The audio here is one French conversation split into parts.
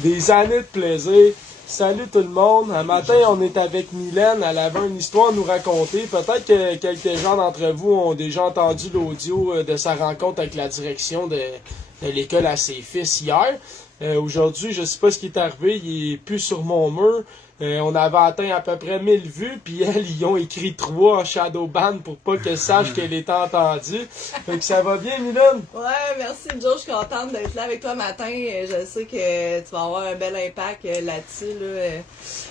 Des années de plaisir. Salut tout le monde. Un matin, on est avec Mylène. Elle avait une histoire à nous raconter. Peut-être que quelques gens d'entre vous ont déjà entendu l'audio de sa rencontre avec la direction de l'école à ses fils hier. Aujourd'hui, je sais pas ce qui est arrivé. Il est plus sur mon mur. On avait atteint à peu près 1000 vues, puis ils ont écrit 3 en shadowban pour pas qu'elle sache qu'elle est entendue. Fait que ça va bien, Mylène? Ouais, merci Joe, je suis contente d'être là avec toi matin. Je sais que tu vas avoir un bel impact là-dessus. Là.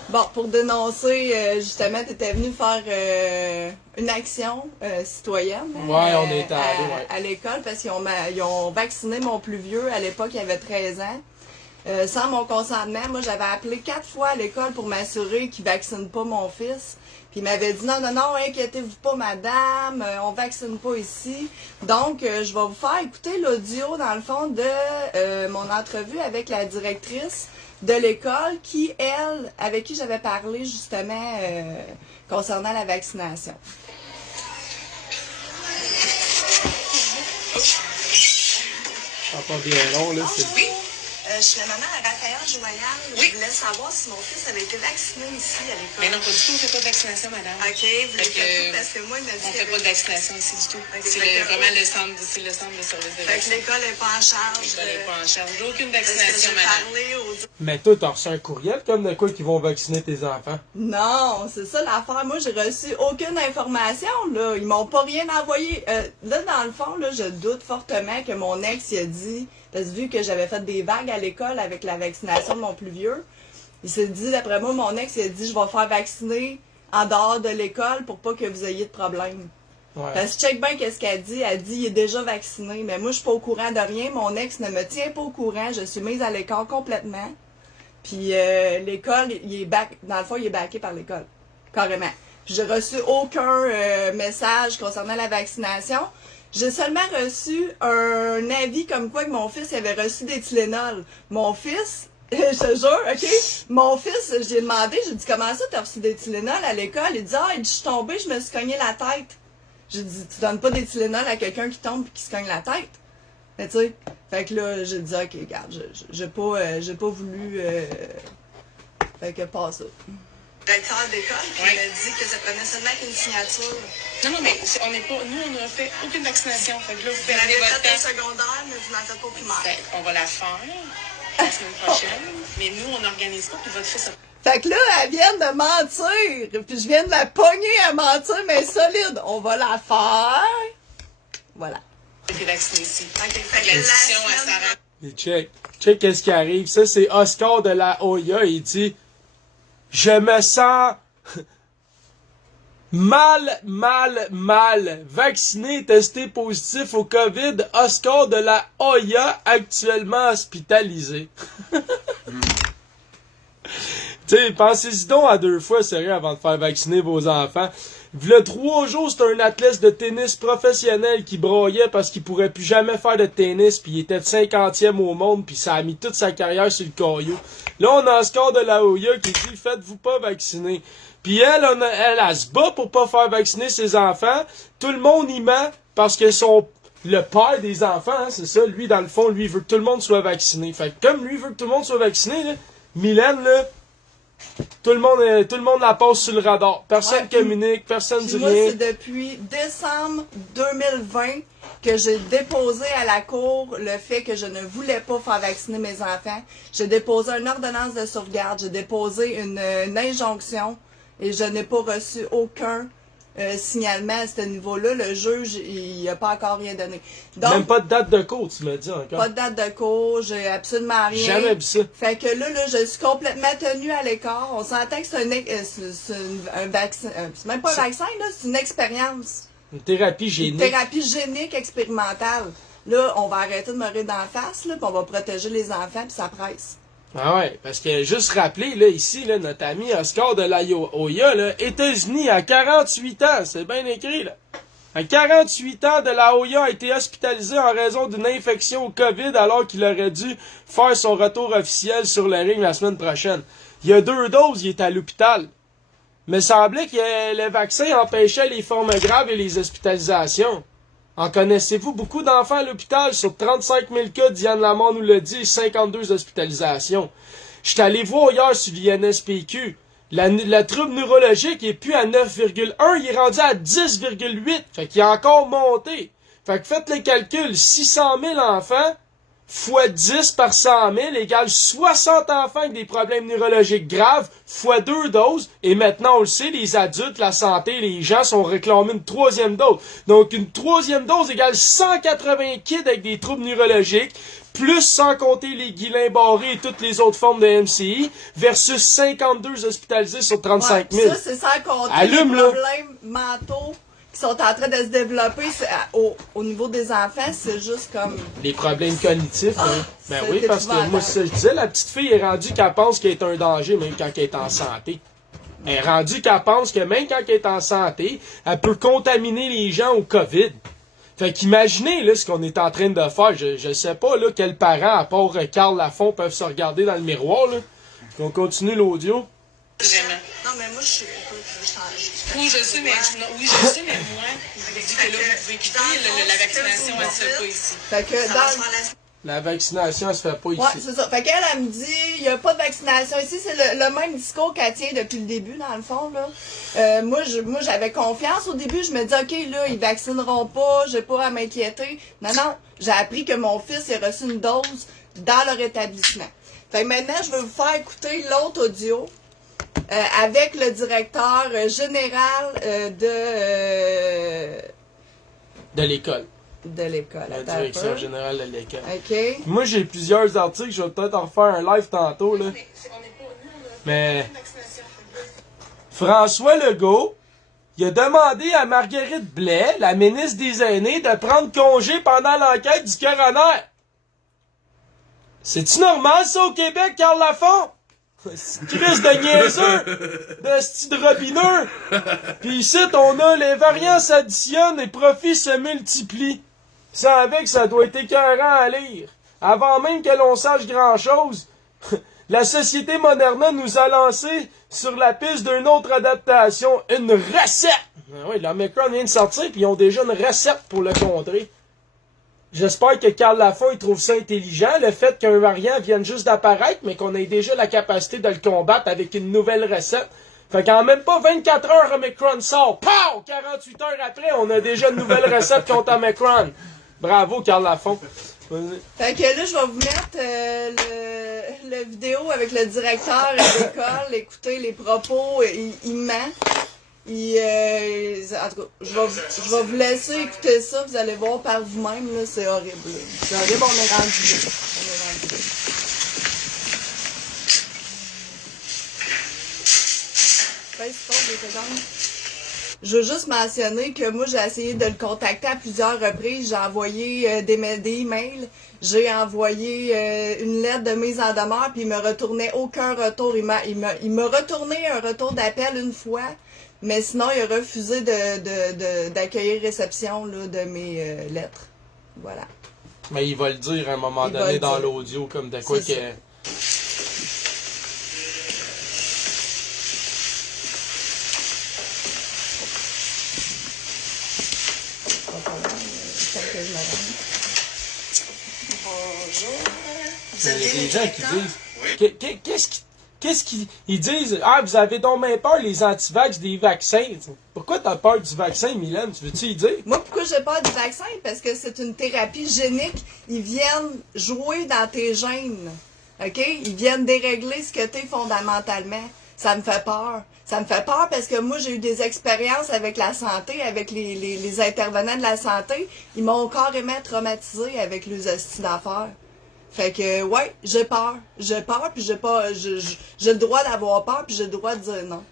Bon, pour dénoncer, justement, tu étais venu faire une action citoyenne. Ouais, on est allé, à l'école parce qu'ils ont vacciné mon plus vieux. À l'époque, il avait 13 ans. Sans mon consentement, moi j'avais appelé 4 fois à l'école pour m'assurer qu'ils ne vaccinent pas mon fils. Puis il m'avait dit non, inquiétez-vous pas madame, on vaccine pas ici. Donc je vais vous faire écouter l'audio dans le fond de mon entrevue avec la directrice de l'école avec qui j'avais parlé justement concernant la vaccination. Ça va pas bien long, là. Oui. Je suis la maman à Raphaël Joyal. Oui. Je voulais savoir si mon fils avait été vacciné ici à l'école. Mais non, pas du tout. On ne fait pas de vaccination, madame. OK, vous le faites tout parce que moi, il m'a dit. On ne fait pas de vaccination ici du tout. Okay, c'est vraiment le centre de service de vaccination. Fait que l'école n'est pas en charge. L'école n'est pas en charge d'aucune vaccination, madame. Mais toi, t'as reçu un courriel comme de quoi qu'ils vont vacciner tes enfants? Non, c'est ça l'affaire. Moi, j'ai reçu aucune information, là. Ils m'ont pas rien envoyé. Là, dans le fond, là, je doute fortement que mon ex, il a dit, parce que vu que j'avais fait des vagues à l'école avec la vaccination de mon plus vieux, il s'est dit, d'après moi, mon ex, il a dit, je vais faire vacciner en dehors de l'école pour pas que vous ayez de problème. Ouais. Parce que check bien qu'est-ce qu'elle dit. Elle dit, il est déjà vacciné. Mais moi, je suis pas au courant de rien. Mon ex ne me tient pas au courant. Je suis mise à l'écart complètement. Puis l'école, dans le fond, il est backé par l'école. Carrément. Puis j'ai reçu aucun message concernant la vaccination. J'ai seulement reçu un avis comme quoi que mon fils avait reçu des Tylenol. Mon fils, je te jure, OK? Mon fils, j'ai demandé, j'ai dit, comment ça t'as reçu des Tylenol à l'école? Il dit, je suis tombée, je me suis cogné la tête. J'ai dit, tu donnes pas des Tylenol à quelqu'un qui tombe et qui se cogne la tête? Mais tu sais, fait que là, j'ai dit, OK, regarde, j'ai pas voulu, fait que pas ça. Directeur d'école, qui m'a dit que ça prenait seulement qu'une signature. Non, mais on n'est pas, nous, on n'a fait aucune vaccination. Fait que là, vous perdez votre temps. Vous l'avez fait secondaire, mais vous n'en faites pas au primaire. Ben, on va la faire la semaine prochaine, mais nous, on n'organise pas, puis votre fils a... Fait que là, elle vient de mentir, puis je viens de la pogner à mentir, mais solide. On va la faire. Voilà. été vacciné ici. Okay, fait que la discussion, elle s'arrête. Et check qu'est-ce qui arrive. Ça, c'est Oscar de la Hoya. Il dit, je me sens mal vacciné, testé positif au COVID. Oscar de la Hoya, actuellement hospitalisé. Tu sais, pensez-y donc à 2 fois, sérieux, avant de faire vacciner vos enfants. V'là 3 jours, c'était un athlète de tennis professionnel qui broyait parce qu'il pourrait plus jamais faire de tennis, puis il était 50e au monde, puis ça a mis toute sa carrière sur le caillou. Là, on a Oscar de la Hoya qui dit « Faites-vous pas vacciner ». Puis elle se bat pour pas faire vacciner ses enfants. Tout le monde y ment parce que le père des enfants, hein, c'est ça, lui, dans le fond, lui, il veut que tout le monde soit vacciné. Fait que comme lui veut que tout le monde soit vacciné, là, Mylène, là, tout le monde la passe sur le radar. Personne communique, personne dit moi, rien. C'est depuis décembre 2020 que j'ai déposé à la cour le fait que je ne voulais pas faire vacciner mes enfants. J'ai déposé une ordonnance de sauvegarde, j'ai déposé une injonction et je n'ai pas reçu aucun signalement à ce niveau-là. Le juge, il n'a pas encore rien donné. Donc, même pas de date de cours, tu m'as dit encore. Pas de date de cours, j'ai absolument rien. Jamais vu ça. Fait que là, je suis complètement tenue à l'écart. On s'entend que c'est un vaccin. C'est même pas un vaccin, là, c'est une expérience. Une thérapie génique. Une thérapie génique expérimentale. Là, on va arrêter de me rire d'en face, là, puis on va protéger les enfants, puis ça presse. Ah ouais, parce que juste rappeler, là, ici, là, notre ami Oscar de la Hoya, là, États-Unis, à 48 ans, c'est bien écrit, là. À 48 ans, de la Hoya a été hospitalisé en raison d'une infection au COVID alors qu'il aurait dû faire son retour officiel sur le ring la semaine prochaine. Il y a 2 doses, il est à l'hôpital. Mais semblait que le vaccin empêchait les formes graves et les hospitalisations. En connaissez-vous beaucoup d'enfants à l'hôpital? Sur 35 000 cas, Diane Lamont nous l'a dit, 52 hospitalisations. J'étais allé voir hier sur l'INSPQ. Le trouble neurologique est plus à 9,1, il est rendu à 10,8. Fait qu'il a encore monté. Fait que faites les calculs, 600 000 enfants fois 10 par 100 000 égale 60 enfants avec des problèmes neurologiques graves fois 2 doses. Et maintenant, on le sait, les adultes, la santé, les gens sont réclamés une 3e dose. Donc, une 3e dose égale 180 kids avec des troubles neurologiques, plus sans compter les Guillain-Barré et toutes les autres formes de MCI, versus 52 hospitalisés sur 35 000. Ça, c'est sans compter Allume, les là. problèmes mentaux qui sont en train de se développer au niveau des enfants. C'est juste comme... Les problèmes cognitifs, hein. Ben c'est oui, parce que épouvantable. moi, c'est ça que je disais, la petite fille est rendue qu'elle pense qu'elle est un danger, même quand elle est en santé. Elle est rendue qu'elle pense que même quand elle est en santé, elle peut contaminer les gens au COVID. Fait qu'imaginez, là, ce qu'on est en train de faire. Je sais pas, là, quels parents, à part Carl Lafont, peuvent se regarder dans le miroir, là. On continue l'audio. Vraiment. Non, mais moi, je suis... Oui, je sais, mais moi, je vous dis que là, vous pouvez quitter. La vaccination, elle se fait pas ici. Fait que dans... La vaccination, elle se fait pas ici. Ouais, c'est ça. Fait qu'elle, elle me dit, il n'y a pas de vaccination ici. C'est le même discours qu'elle tient depuis le début, dans le fond, là. Moi, j'avais confiance au début. Je me dis, OK, là, ils vaccineront pas. J'ai pas à m'inquiéter. Non, j'ai appris que mon fils a reçu une dose dans leur établissement. Fait que maintenant, je vais vous faire écouter l'autre audio avec le directeur général De l'école. de l'école. La Attends un direction peu. générale de l'école. OK. Moi, j'ai plusieurs articles. Je vais peut-être en refaire un live tantôt, là. Mais François Legault, il a demandé à Marguerite Blais, la ministre des Aînés, de prendre congé pendant l'enquête du coroner. C'est-tu normal, ça, au Québec, Carl Lafont? C'est Christ de niaiseux! De style de robineux! Pis ici, on a les variants s'additionnent, les profits se multiplient. Ça avec, ça doit être écœurant à lire. Avant même que l'on sache grand-chose, la société Moderna nous a lancé sur la piste d'une autre adaptation, une recette! Ah oui, l'Omicron vient de sortir, puis ils ont déjà une recette pour le contrer. J'espère que Carl Lafont il trouve ça intelligent, le fait qu'un variant vienne juste d'apparaître, mais qu'on ait déjà la capacité de le combattre avec une nouvelle recette. Fait qu'en même pas 24 heures, Omicron sort. Pow! 48 heures après, on a déjà une nouvelle recette contre Omicron. Bravo, Carl Lafont. Vas-y. Fait que là, je vais vous mettre le vidéo avec le directeur de l'école. Écoutez les propos, il ment. En tout cas, je vais vous laisser écouter ça. Vous allez voir par vous-même. Là, c'est horrible. C'est horrible, on est rendu là. On est rendu là. Ouais, c'est pas, 2 secondes. Je veux juste mentionner que moi, j'ai essayé de le contacter à plusieurs reprises. J'ai envoyé des emails. J'ai envoyé une lettre de mise en demeure, puis il me retournait aucun retour. Il m'a retourné un retour d'appel une fois, mais sinon, il a refusé d'accueillir réception là, de mes lettres. Voilà. Mais il va le dire à un moment Il va donné le dans dire. l'audio, comme de quoi C'est que... Que je me rende. Bonjour. Il y a des gens qui disent... Qu'est-ce qu'ils disent? Ah, vous avez donc bien peur, les antivax, des vaccins. Pourquoi t'as peur du vaccin, Mylène? Tu veux-tu y dire? Moi, pourquoi j'ai peur du vaccin? Parce que c'est une thérapie génique. Ils viennent jouer dans tes gènes. OK? Ils viennent dérégler ce que t'es fondamentalement. Ça me fait peur. Ça me fait peur parce que moi, j'ai eu des expériences avec la santé, avec les intervenants de la santé. Ils m'ont carrément traumatisé avec les hosties d'affaires. Fait que, ouais, j'ai peur. J'ai peur, puis j'ai le droit d'avoir peur, puis j'ai le droit de dire non.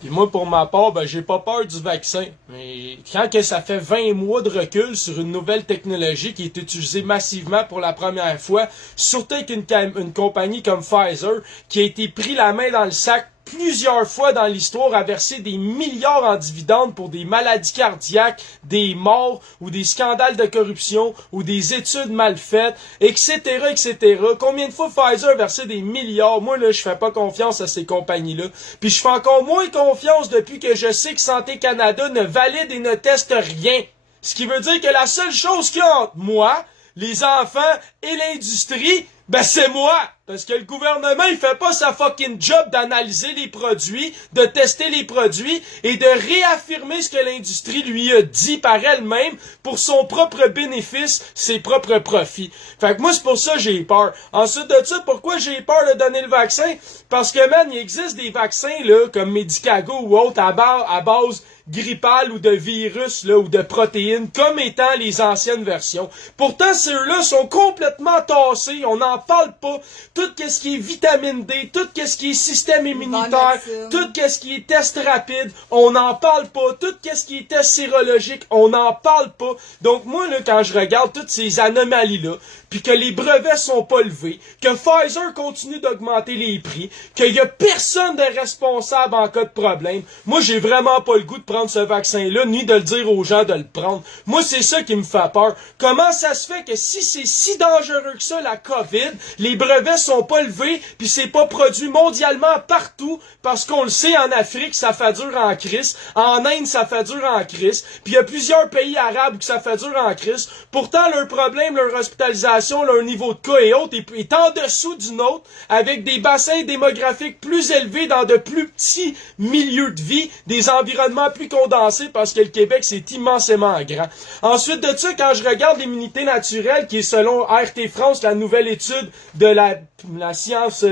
Puis moi, pour ma part, ben, j'ai pas peur du vaccin. Mais quand que ça fait 20 mois de recul sur une nouvelle technologie qui est utilisée massivement pour la première fois, surtout avec une compagnie comme Pfizer, qui a été pris la main dans le sac plusieurs fois dans l'histoire à verser des milliards en dividendes pour des maladies cardiaques, des morts ou des scandales de corruption ou des études mal faites, etc., etc. Combien de fois Pfizer a versé des milliards? Moi, là, je fais pas confiance à ces compagnies-là. Puis je fais encore moins confiance depuis que je sais que Santé Canada ne valide et ne teste rien. Ce qui veut dire que la seule chose qu'il y a entre moi, les enfants et l'industrie, ben c'est moi! Parce que le gouvernement, il fait pas sa fucking job d'analyser les produits, de tester les produits et de réaffirmer ce que l'industrie lui a dit par elle-même pour son propre bénéfice, ses propres profits. Fait que moi, c'est pour ça que j'ai peur. Ensuite de ça, pourquoi j'ai peur de donner le vaccin? Parce que, man, il existe des vaccins, là, comme Medicago ou autres, à base grippale ou de virus, là, ou de protéines, comme étant les anciennes versions. Pourtant, ceux-là sont complètement tassés, on n'en parle pas. Tout ce qui est vitamine D, tout ce qui est système immunitaire, tout ce qui est test rapide, on n'en parle pas. Tout ce qui est test sérologique, on n'en parle pas. Donc moi, là, quand je regarde toutes ces anomalies-là, puis que les brevets sont pas levés, que Pfizer continue d'augmenter les prix, qu'il y a personne de responsable en cas de problème, moi, j'ai vraiment pas le goût de prendre ce vaccin-là, ni de le dire aux gens de le prendre. Moi, c'est ça qui me fait peur. Comment ça se fait que si c'est si dangereux que ça, la COVID, les brevets sont pas levés, puis c'est pas produit mondialement partout, parce qu'on le sait, en Afrique, ça fait dur en crise, en Inde, ça fait dur en crise, puis il y a plusieurs pays arabes où ça fait dur en crise. Pourtant, leur problème, leur hospitalisation, leur niveau de cas et autres est en dessous du nôtre, avec des bassins démographiques plus élevés dans de plus petits milieux de vie, des environnements plus condensés, parce que le Québec, c'est immensément grand. Ensuite de ça, quand je regarde l'immunité naturelle, qui est selon RT France, la nouvelle étude de la science...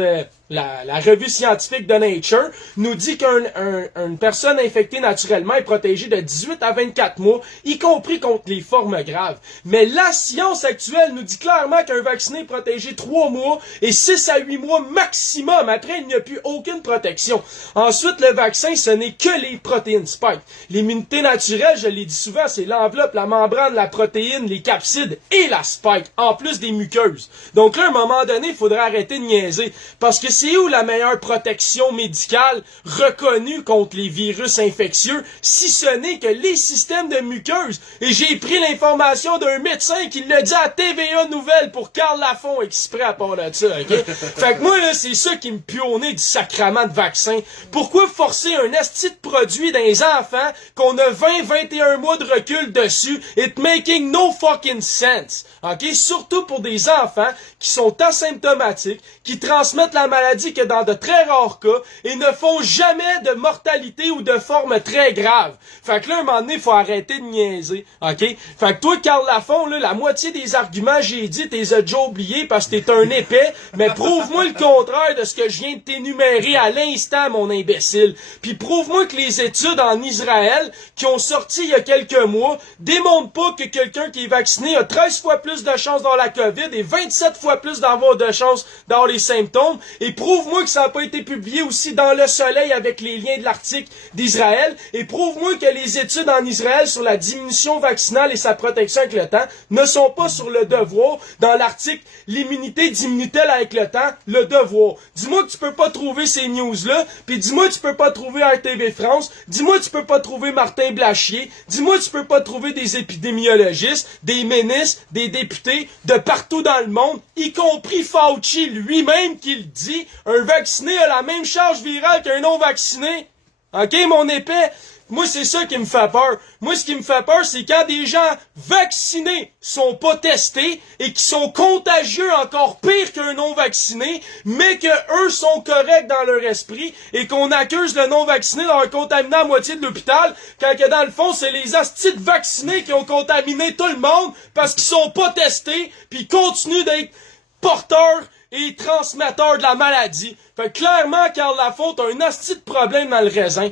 La revue scientifique de Nature nous dit qu'une personne infectée naturellement est protégée de 18 à 24 mois, y compris contre les formes graves. Mais la science actuelle nous dit clairement qu'un vacciné est protégé 3 mois et 6 à 8 mois maximum. Après, il n'y a plus aucune protection. Ensuite, le vaccin, ce n'est que les protéines spike. L'immunité naturelle, je l'ai dit souvent, c'est l'enveloppe, la membrane, la protéine, les capsides et la spike, en plus des muqueuses. Donc là, à un moment donné, il faudrait arrêter de niaiser. Parce que c'est où la meilleure protection médicale reconnue contre les virus infectieux, si ce n'est que les systèmes de muqueuses? Et j'ai pris l'information d'un médecin qui l'a dit à TVA Nouvelle pour Carl Lafont exprès à part de ça, ok? Fait que moi, là, c'est ça qui me pue au nez du sacrament de vaccin. Pourquoi forcer un asti de produit dans les enfants qu'on a 20-21 mois de recul dessus? It making no fucking sense. Ok? Surtout pour des enfants qui sont asymptomatiques, qui transmettent la maladie que dans de très rares cas et ne font jamais de mortalité ou de forme très grave. Fait que là, à un moment donné, il faut arrêter de niaiser. OK? Fait que toi, Carl Lafont, là, la moitié des arguments j'ai dit, t'es déjà oublié parce que t'es un épais, mais prouve-moi le contraire de ce que je viens de t'énumérer à l'instant, mon imbécile. Puis prouve-moi que les études en Israël, qui ont sorti il y a quelques mois, démontrent pas que quelqu'un qui est vacciné a 13 fois plus de chances dans la COVID et 27 fois plus d'avoir de chances dans les symptômes. Et prouve-moi que ça n'a pas été publié aussi dans Le Soleil avec les liens de l'article d'Israël. Et prouve-moi que les études en Israël sur la diminution vaccinale et sa protection avec le temps ne sont pas sur le devoir dans l'article l'immunité diminue-t-elle avec le temps? Le devoir. Dis-moi que tu peux pas trouver ces news-là, puis dis-moi que tu peux pas trouver RTV France, dis-moi que tu peux pas trouver Martin Blachier, dis-moi que tu peux pas trouver des épidémiologistes, des ministres, des députés de partout dans le monde, y compris Fauci lui-même qui le dit, un vacciné a la même charge virale qu'un non-vacciné. OK, mon épais? Moi, c'est ça qui me fait peur. Moi, ce qui me fait peur, c'est quand des gens vaccinés sont pas testés et qui sont contagieux encore pire qu'un non-vacciné, mais que eux sont corrects dans leur esprit et qu'on accuse le non-vacciné d'avoir contaminé la moitié de l'hôpital, quand que dans le fond, c'est les hosties de vaccinés qui ont contaminé tout le monde parce qu'ils sont pas testés puis ils continuent d'être porteurs et transmetteurs de la maladie. Fait que clairement, Carl Lafont a un hostie de problème dans le raisin.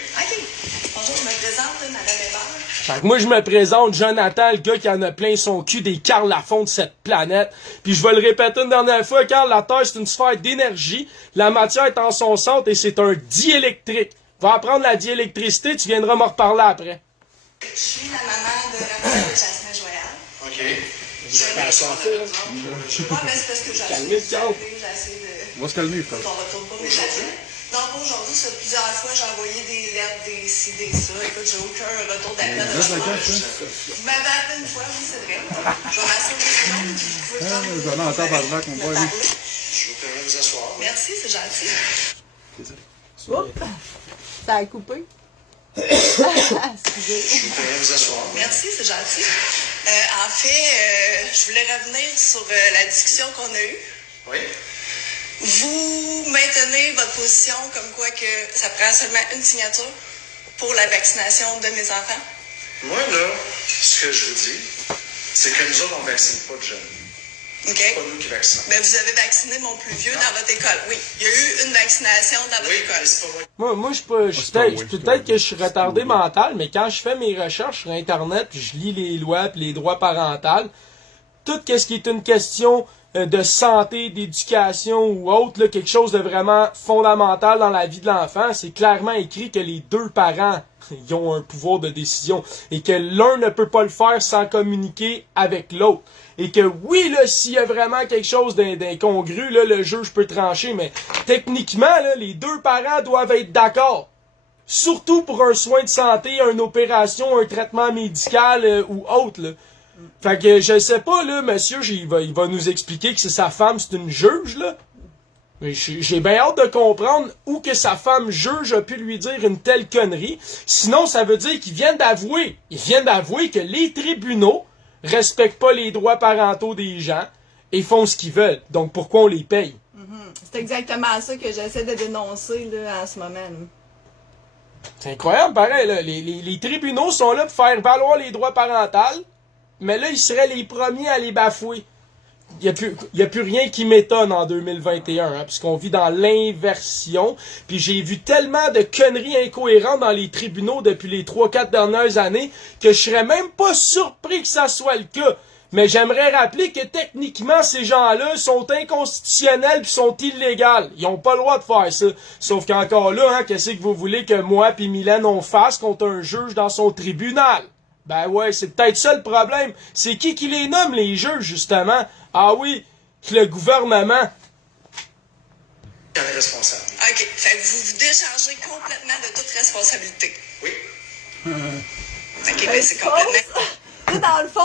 OK. Bonjour, je me présente, Madame Hébert. Fait que moi, je me présente Jonathan, le gars qui en a plein son cul des Carl Lafont de cette planète. Puis je vais le répéter une dernière fois, Carl, la Terre, c'est une sphère d'énergie. La matière est en son centre et c'est un diélectrique. Va apprendre la diélectricité, tu viendras me reparler après. Je suis la maman de Raphaël de Jasmin-Joyal. OK. Je vais pas, mais c'est parce que j'essaie de... On va se calmer, je pense. On retourne pas mes papiers. Donc aujourd'hui, ça, plusieurs fois, j'ai envoyé des lettres, des ci, des ça. Écoute, j'ai aucun retour d'appel de votre part. Vous m'avez appelé une fois, oui, c'est vrai. Je vais m'assurer sinon. Vous pouvez prendre vous allez en tabarnak, mon boy. parler. Je vous permets de vous asseoir. Merci, c'est gentil. C'est ça. Oups! Ça a coupé. Excusez. Vous pouvez vous asseoir. Merci, c'est gentil. En fait, je voulais revenir sur la discussion qu'on a eue. Oui. Vous maintenez votre position comme quoi que ça prend seulement une signature pour la vaccination de mes enfants? Moi, là, ce que je vous dis, c'est que nous autres, on ne vaccine pas de jeunes. OK. C'est pas nous qui vaccinons. Ben, vous avez vacciné mon plus vieux dans votre école. Oui, il y a eu une vaccination dans votre Oui, école. mais c'est pas moi. Moi, peut-être que je suis retardé mental, mais quand je fais mes recherches sur Internet, puis je lis les lois puis les droits parentaux, tout ce qui est une question de santé, d'éducation ou autre, là, quelque chose de vraiment fondamental dans la vie de l'enfant, c'est clairement écrit que les deux parents ils ont un pouvoir de décision et que l'un ne peut pas le faire sans communiquer avec l'autre. Et que oui, là, s'il y a vraiment quelque chose d'incongru, là, le juge peut trancher, mais techniquement, là, les deux parents doivent être d'accord. Surtout pour un soin de santé, une opération, un traitement médical ou autre, là. Fait que je sais pas, là, monsieur, il va nous expliquer que c'est sa femme, c'est une juge, là. Mais j'ai bien hâte de comprendre où que sa femme juge a pu lui dire une telle connerie. Sinon, ça veut dire qu'ils viennent d'avouer. Ils viennent d'avouer que les tribunaux respectent pas les droits parentaux des gens et font ce qu'ils veulent. Donc, pourquoi on les paye? C'est exactement ça que j'essaie de dénoncer là, en ce moment. Là. C'est incroyable, pareil, là. Les tribunaux sont là pour faire valoir les droits parentaux, mais là, ils seraient les premiers à les bafouer. Il y a plus rien qui m'étonne en 2021, hein, puisqu'on vit dans l'inversion. Puis j'ai vu tellement de conneries incohérentes dans les tribunaux depuis les 3-4 dernières années que je serais même pas surpris que ça soit le cas. Mais j'aimerais rappeler que techniquement, ces gens-là sont inconstitutionnels puis sont illégaux. Ils ont pas le droit de faire ça. Sauf qu'encore là, hein, qu'est-ce que vous voulez que moi puis Mylène on fasse contre un juge dans son tribunal? Ben ouais, c'est peut-être ça le problème. C'est qui les nomme, les juges, justement? Ah oui, le gouvernement. Qui en est responsable? OK. Fait que vous vous déchargez complètement de toute responsabilité. Oui. OK, ben c'est complètement... Là, dans le fond,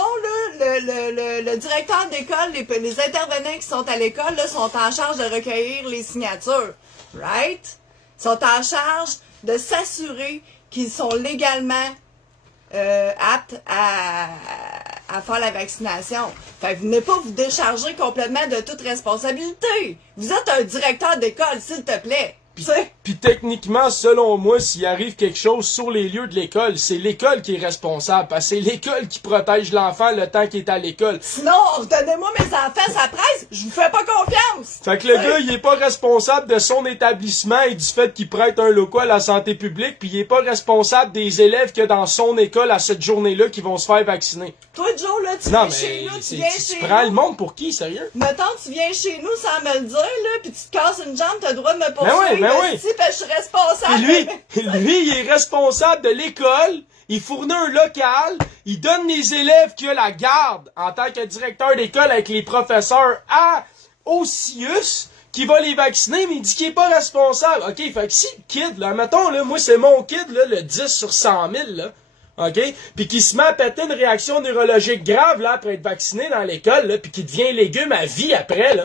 là, le directeur d'école, les intervenants qui sont à l'école là, sont en charge de recueillir les signatures. Right? Ils sont en charge de s'assurer qu'ils sont légalement aptes à faire la vaccination. Fait que vous venez pas vous décharger complètement de toute responsabilité. Vous êtes un directeur d'école, s'il te plaît. Puis techniquement, selon moi, s'il arrive quelque chose sur les lieux de l'école, c'est l'école qui est responsable. Parce que c'est l'école qui protège l'enfant le temps qu'il est à l'école. Sinon, redonnez-moi mes enfants, ça presse, je vous fais pas confiance. Fait que le gars, il est pas responsable de son établissement et du fait qu'il prête un local à la santé publique, puis il est pas responsable des élèves qu'il y a dans son école à cette journée-là qui vont se faire vacciner. Toi, Joe, là, tu Non, viens chez nous, tu viens chez tu nous. prends le monde pour qui, sérieux? Mettons, tu viens chez nous sans me le dire, là, pis tu te casses une jambe, t'as le droit de me poursuivre. Ben oui. Si, parce que je suis responsable. Et lui, il est responsable de l'école, il fournit un local, il donne les élèves qui a la garde en tant que directeur d'école avec les professeurs au CIUS, qui va les vacciner, mais il dit qu'il est pas responsable. OK, fait que si le kid, là, mettons, là, moi, c'est mon kid, là, le 10 sur 100 000, là, OK? Puis qui se met à péter une réaction neurologique grave, là, après être vacciné dans l'école, là, puis qui devient légume à vie après, là.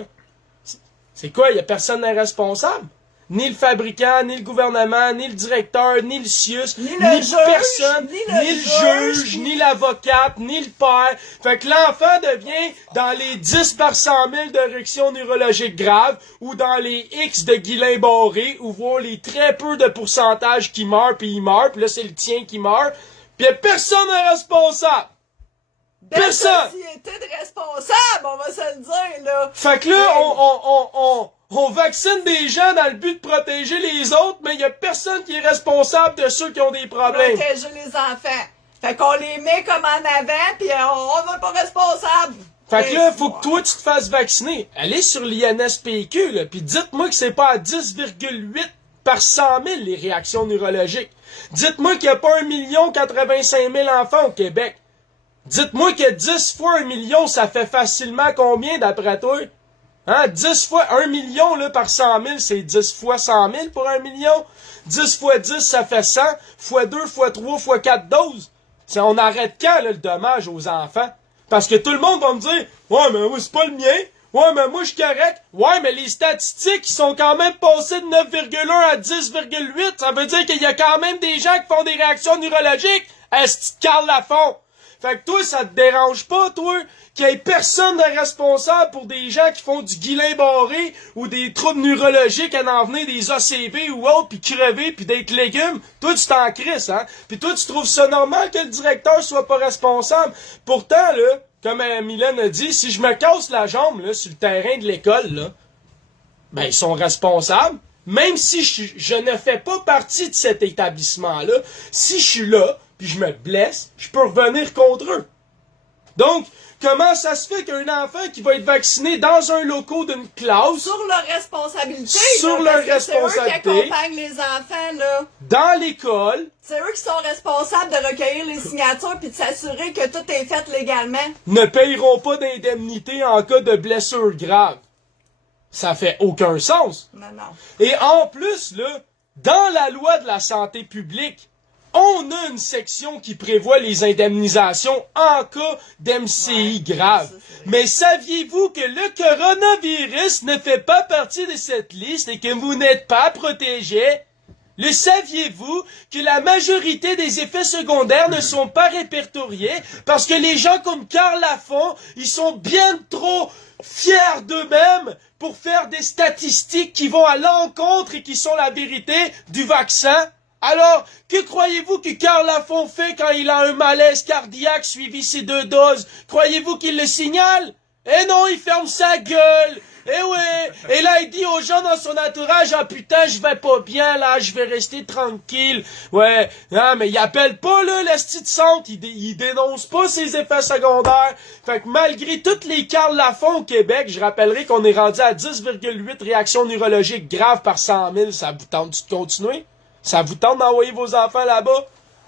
C'est quoi? Il y a personne responsable? Ni le fabricant, ni le gouvernement, ni le directeur, ni le CIUS, ni personne, ni le juge, ni l'avocate, ni le père. Fait que l'enfant devient dans les 10 par 100 000 de réactions neurologiques graves, ou dans les X de Guillain-Barré, ou voir les très peu de pourcentage qui meurent, puis il meurt, puis là c'est le tien qui meurt, puis personne n'est responsable. Personne! Société de responsable, on va se le dire, là. Fait que là, on vaccine des gens dans le but de protéger les autres, mais il y a personne qui est responsable de ceux qui ont des problèmes. Protéger les enfants. Fait qu'on les met comme en avant, pis on n'est pas responsable. Fait que là, faut que toi, tu te fasses vacciner. Allez sur l'INSPQ, là, pis dites-moi que c'est pas à 10,8 par 100 000 les réactions neurologiques. Dites-moi qu'il n'y a pas 1 085 000 enfants au Québec. Dites-moi que 10 fois 1 million, ça fait facilement combien d'après toi? Hein? 10 fois 1 million là, par 100 000, c'est 10 fois 100 000 pour 1 million. 10 fois 10, ça fait 100. Fois 2, fois 3, fois 4 doses. On arrête quand là, le dommage aux enfants? Parce que tout le monde va me dire « Ouais, mais moi, c'est pas le mien. Ouais, mais moi, je suis correct. Ouais, mais les statistiques, ils sont quand même passés de 9,1 à 10,8. Ça veut dire qu'il y a quand même des gens qui font des réactions neurologiques. Est-ce que Carl Lafont? Fait que toi, ça te dérange pas, toi, qu'il y ait personne de responsable pour des gens qui font du Guillain-Barré ou des troubles neurologiques à en venir des ACV ou autres, puis crever, puis d'être légumes. Toi, tu t'en crisses, hein? Puis toi, tu trouves ça normal que le directeur soit pas responsable. Pourtant, là, comme Mylène a dit, si je me casse la jambe, là, sur le terrain de l'école, là, ben, ils sont responsables. Même si je ne fais pas partie de cet établissement-là, si je suis là, puis je me blesse, je peux revenir contre eux. Donc, comment ça se fait qu'un enfant qui va être vacciné dans un local d'une classe... Sur leur responsabilité. Sur là, leur parce que responsabilité. c'est eux qui accompagnent les enfants, là. Dans l'école... C'est eux qui sont responsables de recueillir les signatures puis de s'assurer que tout est fait légalement. ne paieront pas d'indemnité en cas de blessure grave. Ça fait aucun sens. Non, non. Et en plus, là, dans la loi de la santé publique, on a une section qui prévoit les indemnisations en cas d'MCI grave. Mais saviez-vous que le coronavirus ne fait pas partie de cette liste et que vous n'êtes pas protégé? Le saviez-vous que la majorité des effets secondaires ne sont pas répertoriés parce que les gens comme Carl Lafont, ils sont bien trop fiers d'eux-mêmes pour faire des statistiques qui vont à l'encontre et qui sont la vérité du vaccin? Alors, que croyez-vous que Carl Lafont fait quand il a un malaise cardiaque suivi ses 2 doses? Croyez-vous qu'il le signale? Eh non, il ferme sa gueule! Eh ouais! Et là, il dit aux gens dans son entourage, ah putain, je vais pas bien, là, je vais rester tranquille. Ouais, non, mais il appelle pas, là, l'esti de centre, il dénonce pas ses effets secondaires. Fait que malgré toutes les Carl Lafont au Québec, je rappellerai qu'on est rendu à 10,8 réactions neurologiques graves par 100 000. Ça vous tente de continuer? Ça vous tente d'envoyer vos enfants là-bas?